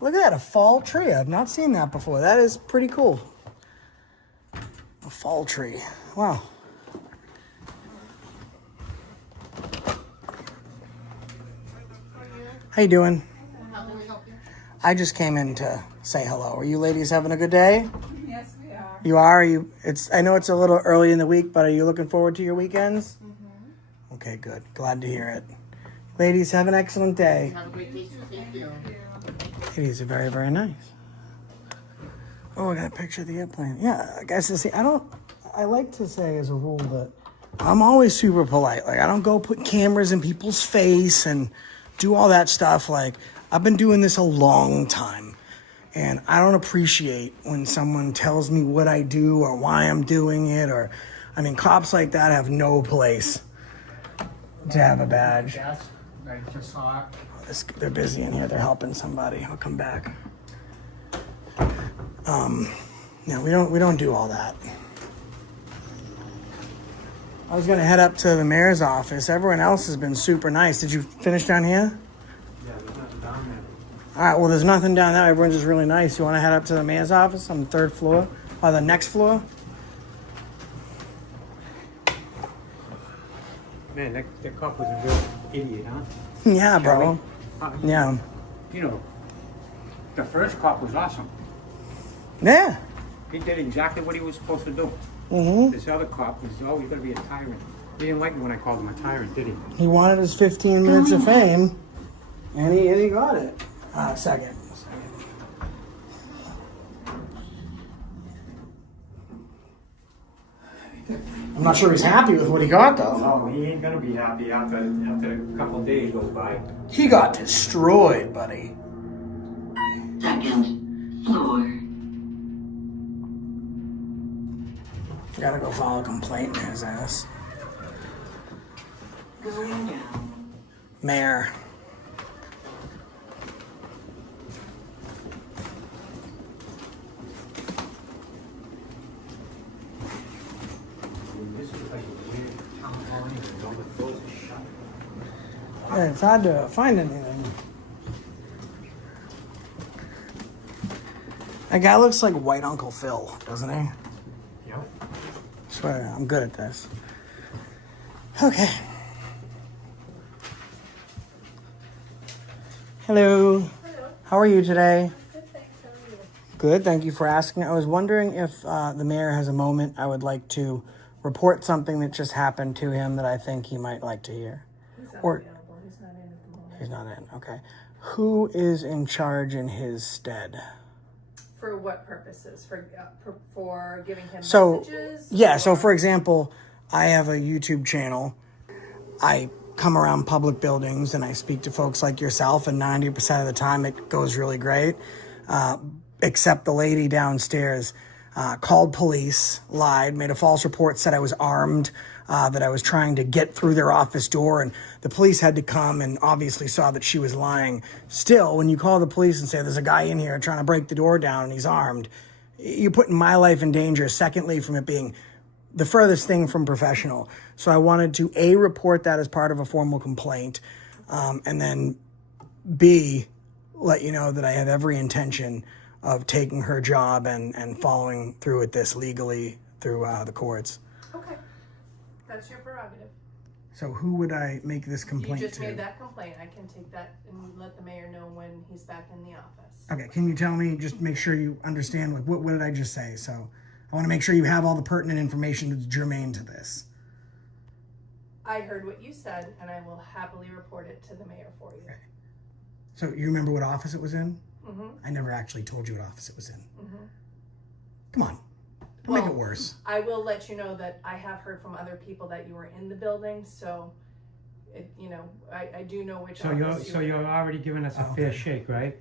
Look at that, a fall tree. I've not seen that before. That is pretty cool. A fall tree. Wow. How you doing? I just came in to say hello. Are you ladies having a good day? Yes, we are. You are? I know it's a little early in the week, but are you looking forward to your weekends? Mm-hmm. Okay, good. Glad to hear it. Ladies, have an excellent day. Have a great day. Thank you. Ladies are very, very nice. Oh, I got a picture of the airplane. Yeah, I guess I like to say as a rule that I'm always super polite. Like, I don't go put cameras in people's face and do all that stuff. Like, I've been doing this a long time, and I don't appreciate when someone tells me what I do or why I'm doing it, cops like that have no place to have a badge. I just saw it. They're busy in here. They're helping somebody. I'll come back. No, we don't do all that. I was gonna head up to the mayor's office. Everyone else has been super nice. Did you finish down here? Yeah, there's nothing down there. All right, well, there's nothing down there. Everyone's just really nice. You want to head up to the mayor's office on the third floor? Or the next floor? Man, that cop was a real idiot, huh? Yeah, bro. Yeah. You know, the first cop was awesome. Yeah. He did exactly what he was supposed to do. Mm-hmm. This other cop was always going to be a tyrant. He didn't like me when I called him a tyrant, did he? He wanted his 15 minutes of fame, and he got it. Second. I'm not sure he's happy with what he got, though. Oh, he ain't going to be happy after a couple of days goes by. He got destroyed, buddy. Second floor. Gotta go file a complaint in his ass. Going down. Mayor. This is like a weird town hall anyway. All the doors are shut. Yeah, it's hard to find anything. That guy looks like white Uncle Phil, doesn't he? Yep. I swear, I'm good at this. Okay. Hello. Hello. How are you today? Good, thanks. How are you? Good, thank you for asking. I was wondering if the mayor has a moment. I would like to report something that just happened to him that I think he might like to hear. He's Or unavailable. He's not in at the moment. he's not in. Okay. Who is in charge in his stead? For what purposes? For giving him So, messages? yeah. So, for example, I have a YouTube channel. I come around public buildings and I speak to folks like yourself, and 90% of the time it goes really great. Except the lady downstairs called police, lied, made a false report, said I was armed, that I was trying to get through their office door, and the police had to come and obviously saw that she was lying. Still, when you call the police and say there's a guy in here trying to break the door down and he's armed, you're putting my life in danger, secondly, from it being the furthest thing from professional. So I wanted to, A, report that as part of a formal complaint, and then B, let you know that I have every intention of taking her job and following through with this legally through the courts. Okay. That's your prerogative. So who would I make this complaint to? You just made that complaint. I can take that and let the mayor know when he's back in the office. Okay, can you tell me, just make sure you understand, like, what did I just say? So I want to make sure you have all the pertinent information that's germane to this. I heard what you said, and I will happily report it to the mayor for you. Okay. So you remember what office it was in? Mm-hmm. I never actually told you what office it was in. Mm-hmm. Come on. Don't make it worse. I will let you know that I have heard from other people that you were in the building, so I do know which office you're already giving us a fair shake, right?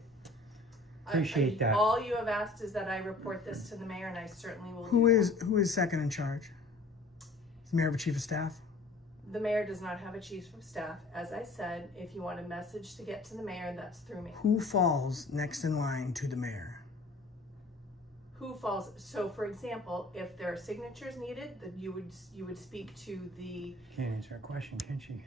Appreciate that. All you have asked is that I report this to the mayor, and I certainly will. Who is second in charge? Is the mayor of a chief of staff? The mayor does not have a chief of staff. As I said, if you want a message to get to the mayor, that's through me. Who falls next in line to the mayor? Who falls? So, for example, if there are signatures needed, then you would speak to the. Can't answer a question, can she?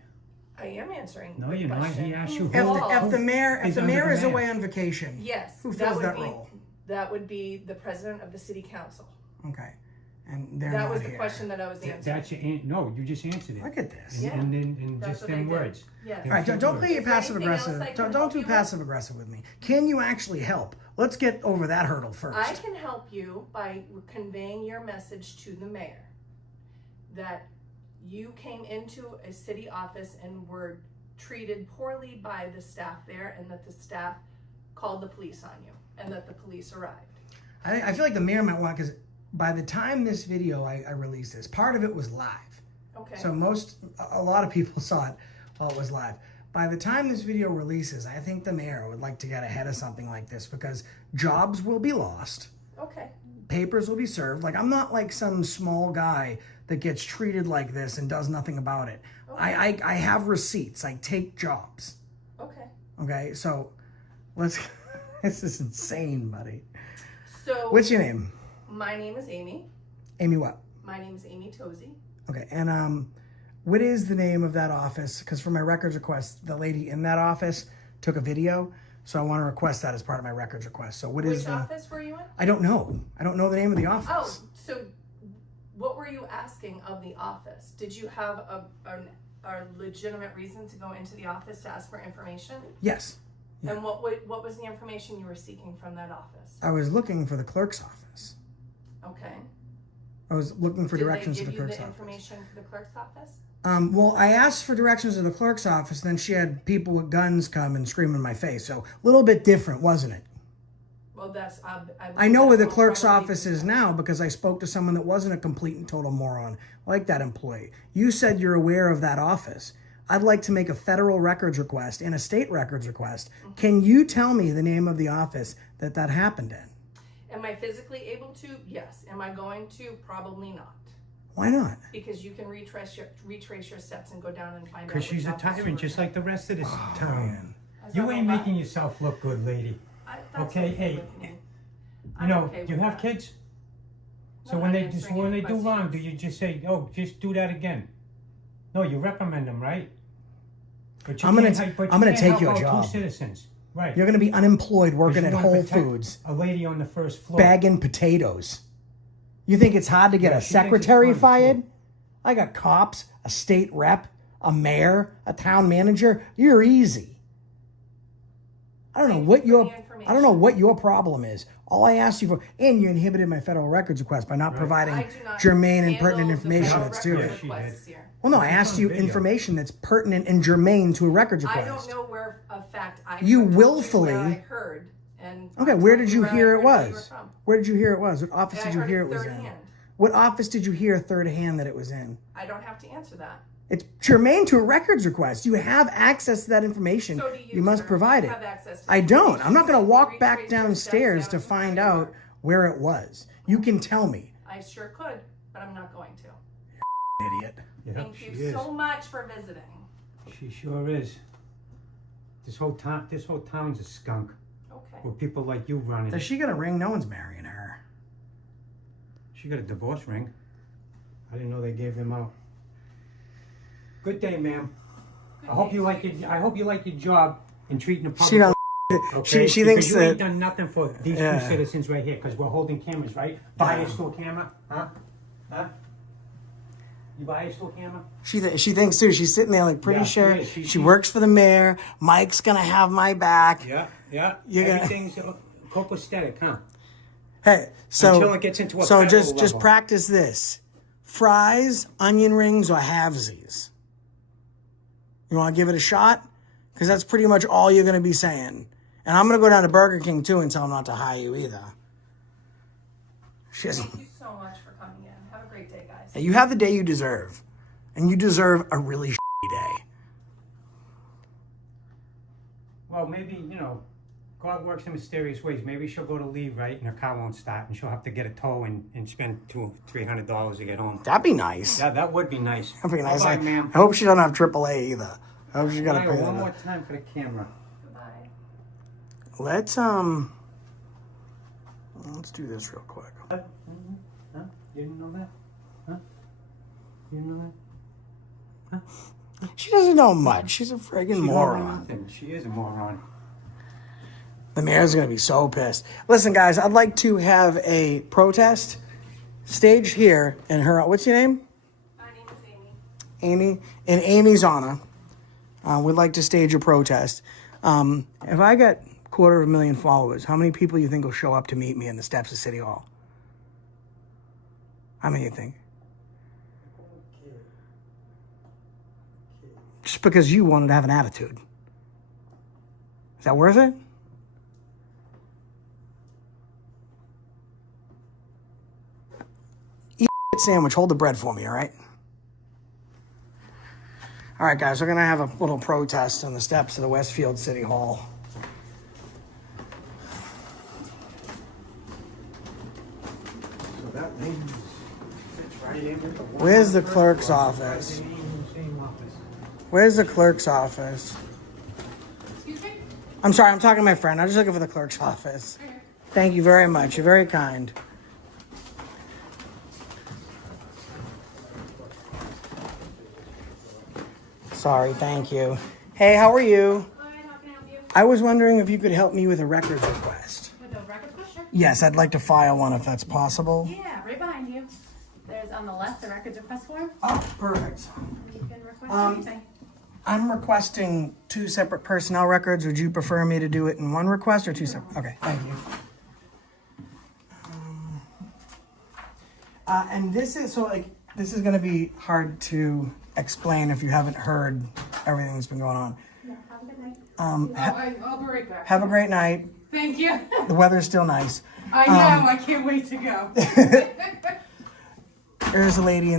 I am answering. No, the you're not. question. He asked you. If the mayor He's under is the mayor. away on vacation, Yes. who fills that role? That would be the president of the city council. Okay, and they're That not was the here. question that I was answering. That's your no. You just answered it. Look at this. Yeah. And That's just what I them did. words. Yes. All right, don't play Is there passive anything else aggressive. I can Don't help do you with? passive aggressive with me. Can you actually help? Let's get over that hurdle first. I can help you by conveying your message to the mayor that you came into a city office and were treated poorly by the staff there, and that the staff called the police on you, and that the police arrived. I feel like the mayor might want, because by the time this video I released this, part of it was live. Okay. So a lot of people saw it while it was live. By the time this video releases, I think the mayor would like to get ahead of something like this, because jobs will be lost. Okay. Papers will be served. Like, I'm not like some small guy that gets treated like this and does nothing about it. Okay. I have receipts. I take jobs. Okay. Okay, so let's. This is insane, buddy. So. What's your name? My name is Amy. Amy what? My name is Amy Tozy. Okay, and what is the name of that office? Because for my records request, the lady in that office took a video, so I want to request that as part of my records request. So what is Which office were you in? I don't know. I don't know the name of the office. Oh, so what were you asking of the office? Did you have a legitimate reason to go into the office to ask for information? Yes. Yeah. And what was the information you were seeking from that office? I was looking for the clerk's office. Okay. I was looking for directions to the Did they give clerk's you the office. information for the clerk's office? Well, I asked for directions to the clerk's office, then she had people with guns come and scream in my face. So a little bit different, wasn't it? Well, that's... I know where the clerk's office is now because I spoke to someone that wasn't a complete and total moron like that employee. You said you're aware of that office. I'd like to make a federal records request and a state records request. Mm-hmm. Can you tell me the name of the office that happened in? Am I physically able to? Yes. Am I going to? Probably not. Why not? Because you can retrace your steps and go down and find out. Because she's a tyrant, just like the rest of this town. Man. You ain't making yourself look good, lady. Okay, hey, you know, do you have kids? So when they do wrong, do you just say, "Oh, just do that again"? No, you reprimand them, right? But I'm gonna take you a job. Two citizens, right? You're gonna be unemployed working at Whole Foods, a lady on the first floor, bagging potatoes. You think it's hard to get a secretary fired? I got cops, a state rep, a mayor, a town manager. You're easy. I don't know what your problem is. All I asked you for, and you inhibited my federal records request by not providing germane and pertinent information that's to it. Well, no, I asked you information that's pertinent and germane to a records request. I don't know where a fact I You told willfully. where I heard. And Okay, where did you hear it where you were was? from. Where did you hear it was? What office And did I you heard hear it it was in? third hand. What office did you hear third hand that it was in? I don't have to answer that. It's germane to a records request. You have access to that information. So do you, must sir. provide You it. have access to I don't. I'm not going to walk Retrace back your steps downstairs down to to find where you out where it was. You can tell me. I sure could, but I'm not going to. Idiot. Yeah, Thank she you is. so much for visiting. She sure is. This whole town's a skunk. Okay. With people like you running. Does she got a ring? No one's marrying her. She got a divorce ring. I didn't know they gave them out. Good day, ma'am. I hope you like your job in treating the public. She don't. Okay? She Because thinks you that. ain't done nothing for these two citizens right here, because we're holding cameras, right? Bias to a camera, huh? Huh? You bias to a camera? She thinks too. She's sitting there like pretty Yeah, sure. she is. She works for the mayor. Mike's gonna have my back. Yeah. You're gonna- Everything's copacetic, huh? Hey, so Until it gets into a so federal just level. practice this: fries, onion rings, or halvesies. You want to give it a shot? Because that's pretty much all you're gonna be saying. And I'm gonna go down to Burger King too and tell them not to hire you either. She doesn't. Thank you so much for coming in. Have a great day, guys. You have the day you deserve, and you deserve a really shitty day. Well, maybe, God works in mysterious ways. Maybe she'll go to leave, right, and her car won't start, and she'll have to get a tow and spend $200-$300 to get home. That'd be nice. Yeah, that would be nice. That'd be nice. Bye-bye, ma'am. I hope she doesn't have AAA either. I hope she's got to Maya, pay one that. more time for the camera. Goodbye. Let's do this real quick. Huh? You didn't know that? Huh? You didn't know that? Huh? She doesn't know much. She's a friggin' She don't know moron. nothing. She is a moron. The mayor's gonna be so pissed. Listen, guys, I'd like to have a protest staged here in her. What's your name? My name is Amy. Amy. In Amy's honor, we'd like to stage a protest. If I got 250,000 followers, how many people you think will show up to meet me in the steps of City Hall? How many you think? Just because you wanted to have an attitude. Is that worth it? Eat a sandwich. Hold the bread for me, all right? All right, guys, we're going to have a little protest on the steps of the Westfield City Hall. So that fits right in with the one. Where's the clerk's office? Same office. Where's the clerk's office? Excuse me? I'm sorry, I'm talking to my friend. I'm just looking for the clerk's office. Thank you very much. You're very kind. Sorry, thank you. Hey, how are you? Hi, how can I help you? I was wondering if you could help me with a records request. With a record question? Yes, I'd like to file one if that's possible. Yeah, right behind you. There's on the left the records request form. Oh, perfect. You can request anything. I'm requesting 2 separate personnel records. Would you prefer me to do it in one request or 2 separate? Okay, thank you. And this is this is going to be hard to explain if you haven't heard everything that's been going on. Yeah, have a good night. I'll be right back. Have a great night. Thank you. The weather's still nice. I know. I can't wait to go. There's a lady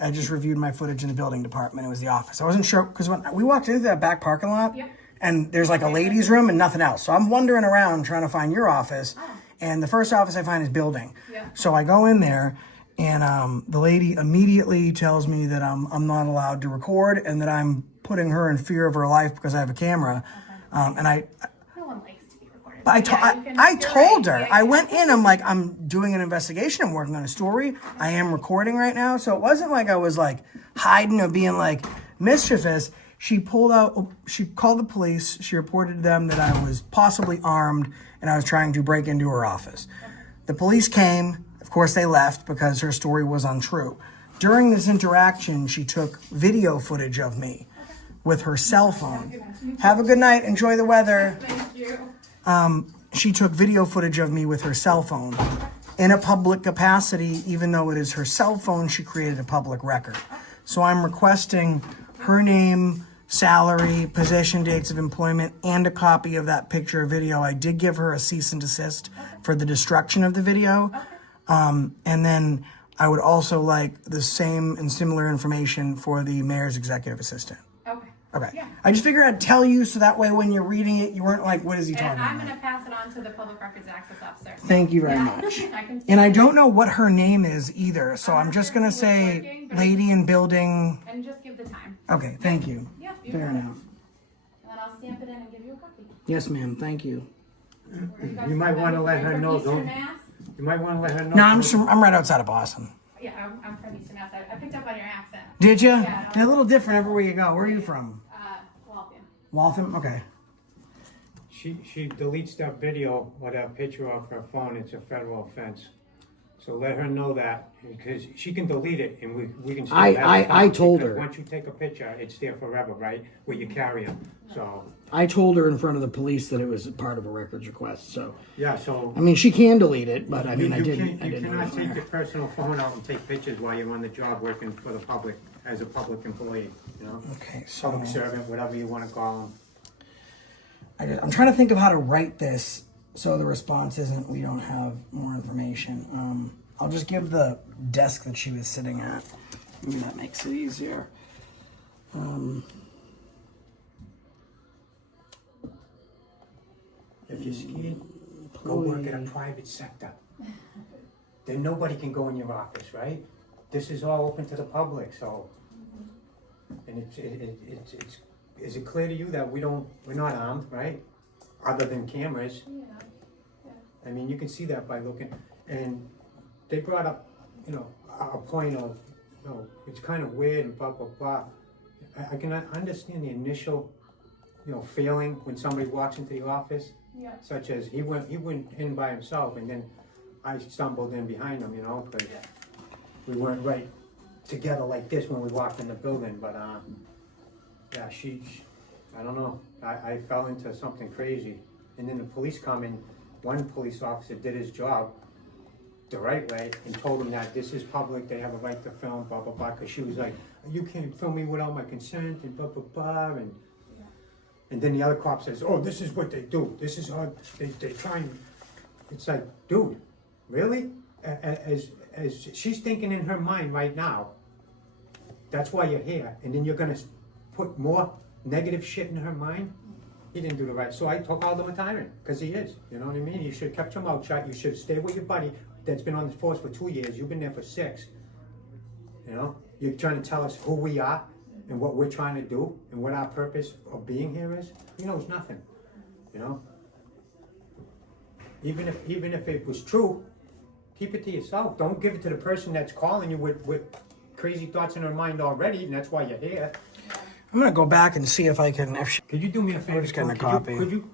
I just reviewed my footage in the building department. It was the office. I wasn't sure, because when we walked into that back parking lot, and there's like a ladies' room and nothing else. So I'm wandering around trying to find your office, and the first office I find is building. So I go in there, and the lady immediately tells me that I'm not allowed to record, and that I'm putting her in fear of her life because I have a camera. And No one likes to be recorded. But I told her. I went in. I'm like, I'm doing an investigation. I'm working on a story. I am recording right now. So it wasn't like I was like hiding or being like mischievous. She called the police. She reported to them that I was possibly armed and I was trying to break into her office. The police came. Of course, they left because her story was untrue. During this interaction, she took video footage of me with her cell phone. Have a good night. Enjoy the weather. Thank you. she took video footage of me with her cell phone. In a public capacity, even though it is her cell phone, she created a public record. So I'm requesting her name, salary, position, dates of employment, and a copy of that picture or video. I did give her a cease and desist for the destruction of the video. And then I would also like the same and similar information for the mayor's executive assistant. Okay. Okay. Yeah. I just figured I'd tell you so that way when you're reading it, you weren't like, what is he talking And I'm about? going to pass it on to the Public Records Access Officer. Thank you very Yeah. much. I can see And I it. don't know what her name is either, so I'm just going to say lady in building. And just give the time. Okay, thank you. Yeah, Fair enough. And then I'll stamp it in and give you a copy. Yes, ma'am. Thank you. You might want to let her know, Eastern don't Mass? you? Might want to let her know. No, I'm right outside of Boston. Yeah, I'm from Eastern Mass. I picked up on your accent. Did you? Yeah. They're a little different everywhere you go. Where are you from? Waltham. Waltham? Okay. She deletes that video or that picture off her phone. It's a federal offense. So let her know that, because she can delete it and we can still have it. I told Because her. once you take a picture, it's there forever, right? Where you carry it. So I told her in front of the police that it was part of a records request. So yeah, so I mean, she can delete it, but I mean, I you didn't. You cannot take your personal phone out and take pictures while you're on the job working for the public as a public employee. You know. Okay, so Public servant, whatever you want to call them. I'm trying to think of how to write this so the response isn't we don't have more information. I'll just give the desk that she was sitting at. Maybe that makes it easier. If you're scared, go work in a private sector. Then nobody can go in your office, right? This is all open to the public, so. And it's is it clear to you that we're not armed, right? Other than cameras. Yeah. I mean, you can see that by looking, and they brought up, a point of, it's kind of weird and blah, blah, blah. I can understand the initial, feeling when somebody walks into the office. Yeah. Such as he went in by himself, and then I stumbled in behind him, because we weren't right together like this when we walked in the building. But yeah, I don't know. I fell into something crazy, and then the police come in. One police officer did his job the right way and told him that this is public, they have a right to film, blah, blah, blah, because she was like, you can't film me without my consent, and blah, blah, blah, and then the other cop says, oh, this is what they do, this is how they try and, it's like, dude, really? As she's thinking in her mind right now, that's why you're here, and then you're gonna put more negative shit in her mind? He didn't do the right, so I called him a tyrant, because he is, you know what I mean? You should have kept your mouth shut, you should have stayed with your buddy that's been on the force for 2 years, you've been there for 6. You're trying to tell us who we are, and what we're trying to do, and what our purpose of being here is. He knows nothing, Even if it was true, keep it to yourself. Don't give it to the person that's calling you with crazy thoughts in her mind already, and that's why you're here. I'm gonna go back and see if I can. Could you do me a favor? Just getting a copy. Could you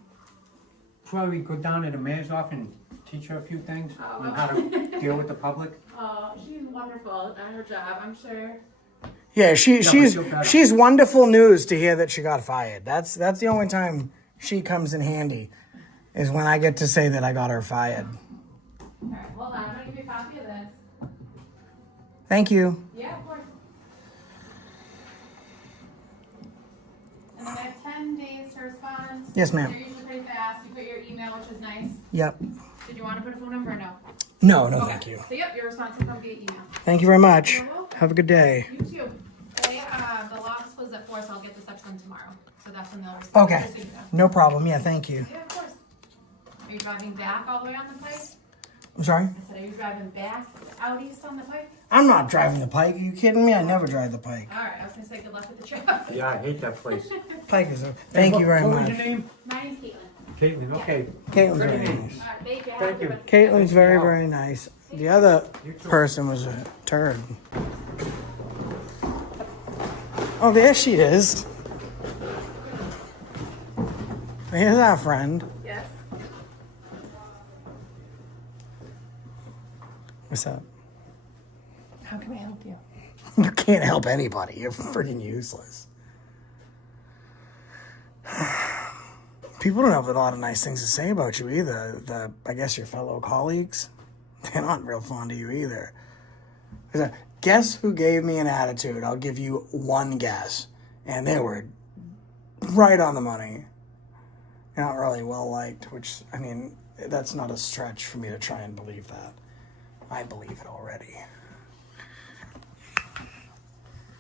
probably go down to the mayor's office and teach her a few things on how to deal with the public? Oh, she's wonderful at her job, I'm sure. Yeah, she's wonderful news to hear that she got fired. That's the only time she comes in handy, is when I get to say that I got her fired. All right, hold on. I'm going to give you a copy of this. Thank you. Yeah, of course. And then I have 10 days to respond. Yes, ma'am. They're usually pretty fast. You put your email, which is nice. Yep. Did you want to put a phone number or no? No, no, Okay. thank you. So, yep, your response will come via email. Thank you very much. You're welcome. Have a good day. You too. They, the locks was at 4, so I'll get this up to them tomorrow. So that's when they'll respond. Okay. Just so you know. No problem. Yeah, thank you. Yeah, of course. Are you driving back all the way on the pike? I'm sorry? I said, are you driving back out east on the pike? I'm not driving the Pike. Are you kidding me? I never drive the Pike. All right, I was going to say good luck with the trip. Yeah, I hate that place. Pike is a... Thank you very What much. was your name? My name's Caitlin. Caitlin, okay. Caitlin's Pretty very name. nice. All right, thank you. Thank you. Caitlin's very, very nice. The other person was a turd. Oh, there she is. Here's our friend. Yes. What's up? How can I help you? You can't help anybody. You're freaking useless. People don't have a lot of nice things to say about you either. I guess your fellow colleagues, they're not real fond of you either. Guess who gave me an attitude? I'll give you one guess. And they were right on the money. Not really well liked, which, I mean, that's not a stretch for me to try and believe that. I believe it already.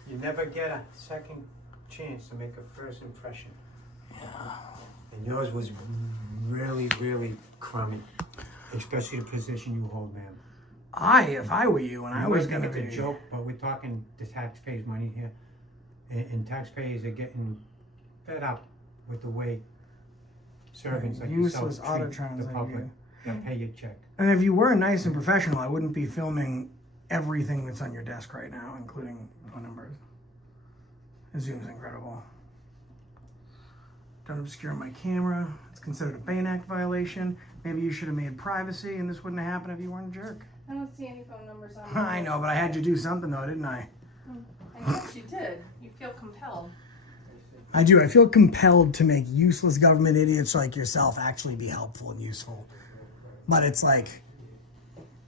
You never get a second chance to make a first impression. Yeah. And yours was really, really crummy. Especially the position you hold, man. If I were you, and I was going to be... It's a joke, but we're talking the taxpayers' money here. And taxpayers are getting fed up with the way servants like yourself treat the public. They'll pay your check. And if you were nice and professional, I wouldn't be filming everything that's on your desk right now, including phone numbers. Zoom's incredible. Don't obscure my camera. It's considered a Bain Act violation. Maybe you should have made privacy and this wouldn't have happened if you weren't a jerk. I don't see any phone numbers on I know, but I had you do something though, didn't I? I guess you did. You feel compelled. I do. I feel compelled to make useless government idiots like yourself actually be helpful and useful. But it's like...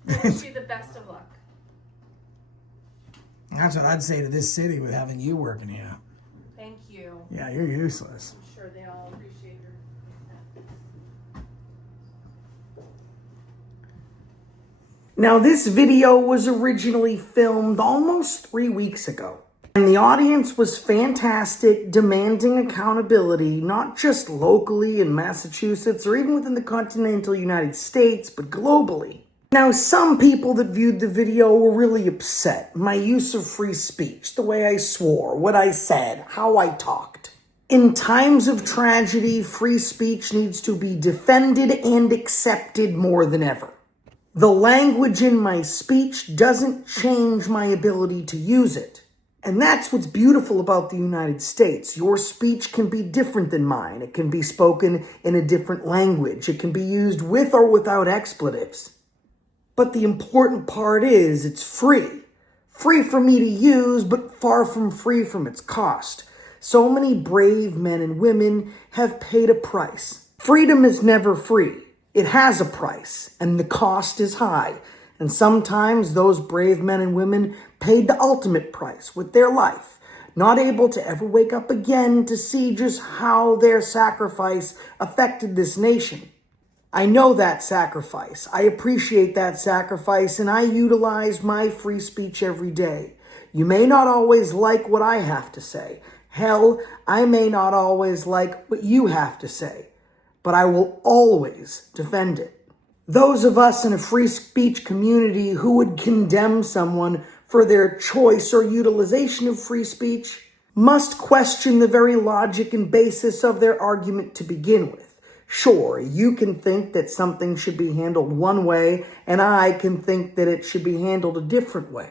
I wish you the best of luck. That's what I'd say to this city with having you working here. Thank you. Yeah, you're useless. I'm sure they all appreciate your... Now, this video was originally filmed almost 3 weeks ago. And the audience was fantastic, demanding accountability, not just locally in Massachusetts or even within the continental United States, but globally. Now, some people that viewed the video were really upset. My use of free speech, the way I swore, what I said, how I talked. In times of tragedy, free speech needs to be defended and accepted more than ever. The language in my speech doesn't change my ability to use it. And that's what's beautiful about the United States. Your speech can be different than mine. It can be spoken in a different language. It can be used with or without expletives. But the important part is it's free. Free for me to use, but far from free from its cost. So many brave men and women have paid a price. Freedom is never free. It has a price, and the cost is high. And sometimes those brave men and women paid the ultimate price with their life, not able to ever wake up again to see just how their sacrifice affected this nation. I know that sacrifice. I appreciate that sacrifice, and I utilize my free speech every day. You may not always like what I have to say. Hell, I may not always like what you have to say, but I will always defend it. Those of us in a free speech community who would condemn someone for their choice or utilization of free speech must question the very logic and basis of their argument to begin with. Sure, you can think that something should be handled one way, and I can think that it should be handled a different way.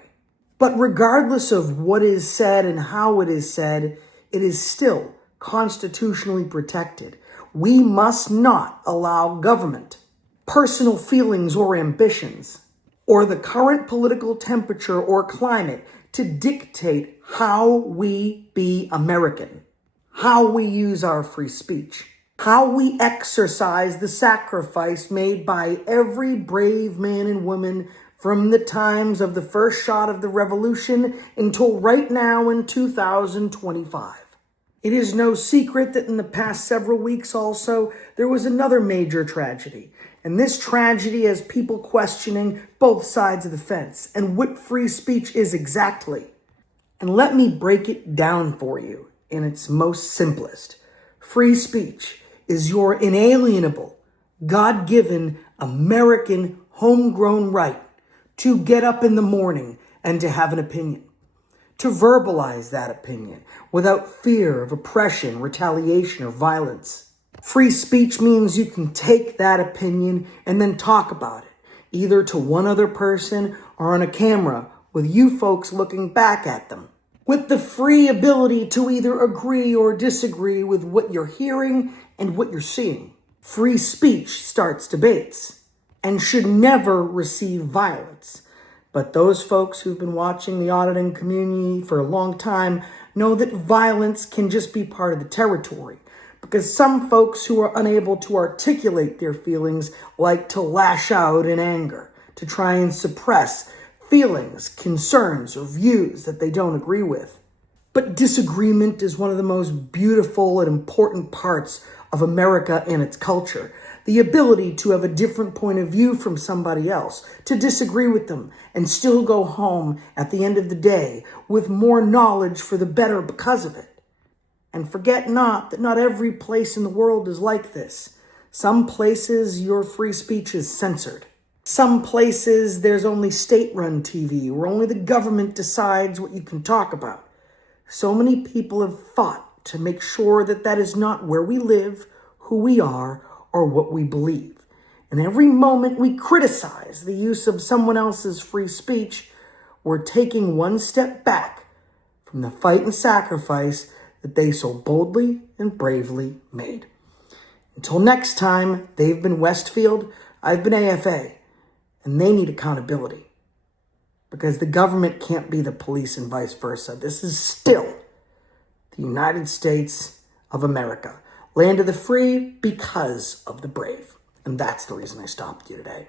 But regardless of what is said and how it is said, it is still constitutionally protected. We must not allow government, personal feelings or ambitions, or the current political temperature or climate to dictate how we be American, how we use our free speech, how we exercise the sacrifice made by every brave man and woman from the times of the first shot of the revolution until right now in 2025. It is no secret that in the past several weeks also, there was another major tragedy. And this tragedy has people questioning both sides of the fence and what free speech is exactly. And let me break it down for you in its most simplest. Free speech is your inalienable, God-given, American, homegrown right to get up in the morning and to have an opinion, to verbalize that opinion without fear of oppression, retaliation, or violence. Free speech means you can take that opinion and then talk about it, either to one other person or on a camera with you folks looking back at them, with the free ability to either agree or disagree with what you're hearing and what you're seeing. Free speech starts debates and should never receive violence. But those folks who've been watching the auditing community for a long time know that violence can just be part of the territory. Because some folks who are unable to articulate their feelings like to lash out in anger, to try and suppress feelings, concerns, or views that they don't agree with. But disagreement is one of the most beautiful and important parts of America and its culture. The ability to have a different point of view from somebody else, to disagree with them, and still go home at the end of the day with more knowledge for the better because of it. And forget not that not every place in the world is like this. Some places your free speech is censored. Some places there's only state-run TV where only the government decides what you can talk about. So many people have fought to make sure that that is not where we live, who we are, or what we believe. And every moment we criticize the use of someone else's free speech, we're taking one step back from the fight and sacrifice that they so boldly and bravely made. Until next time, they've been Westfield, I've been AFA, and they need accountability. Because the government can't be the police and vice versa. This is still the United States of America. Land of the free because of the brave. And that's the reason I stopped you today.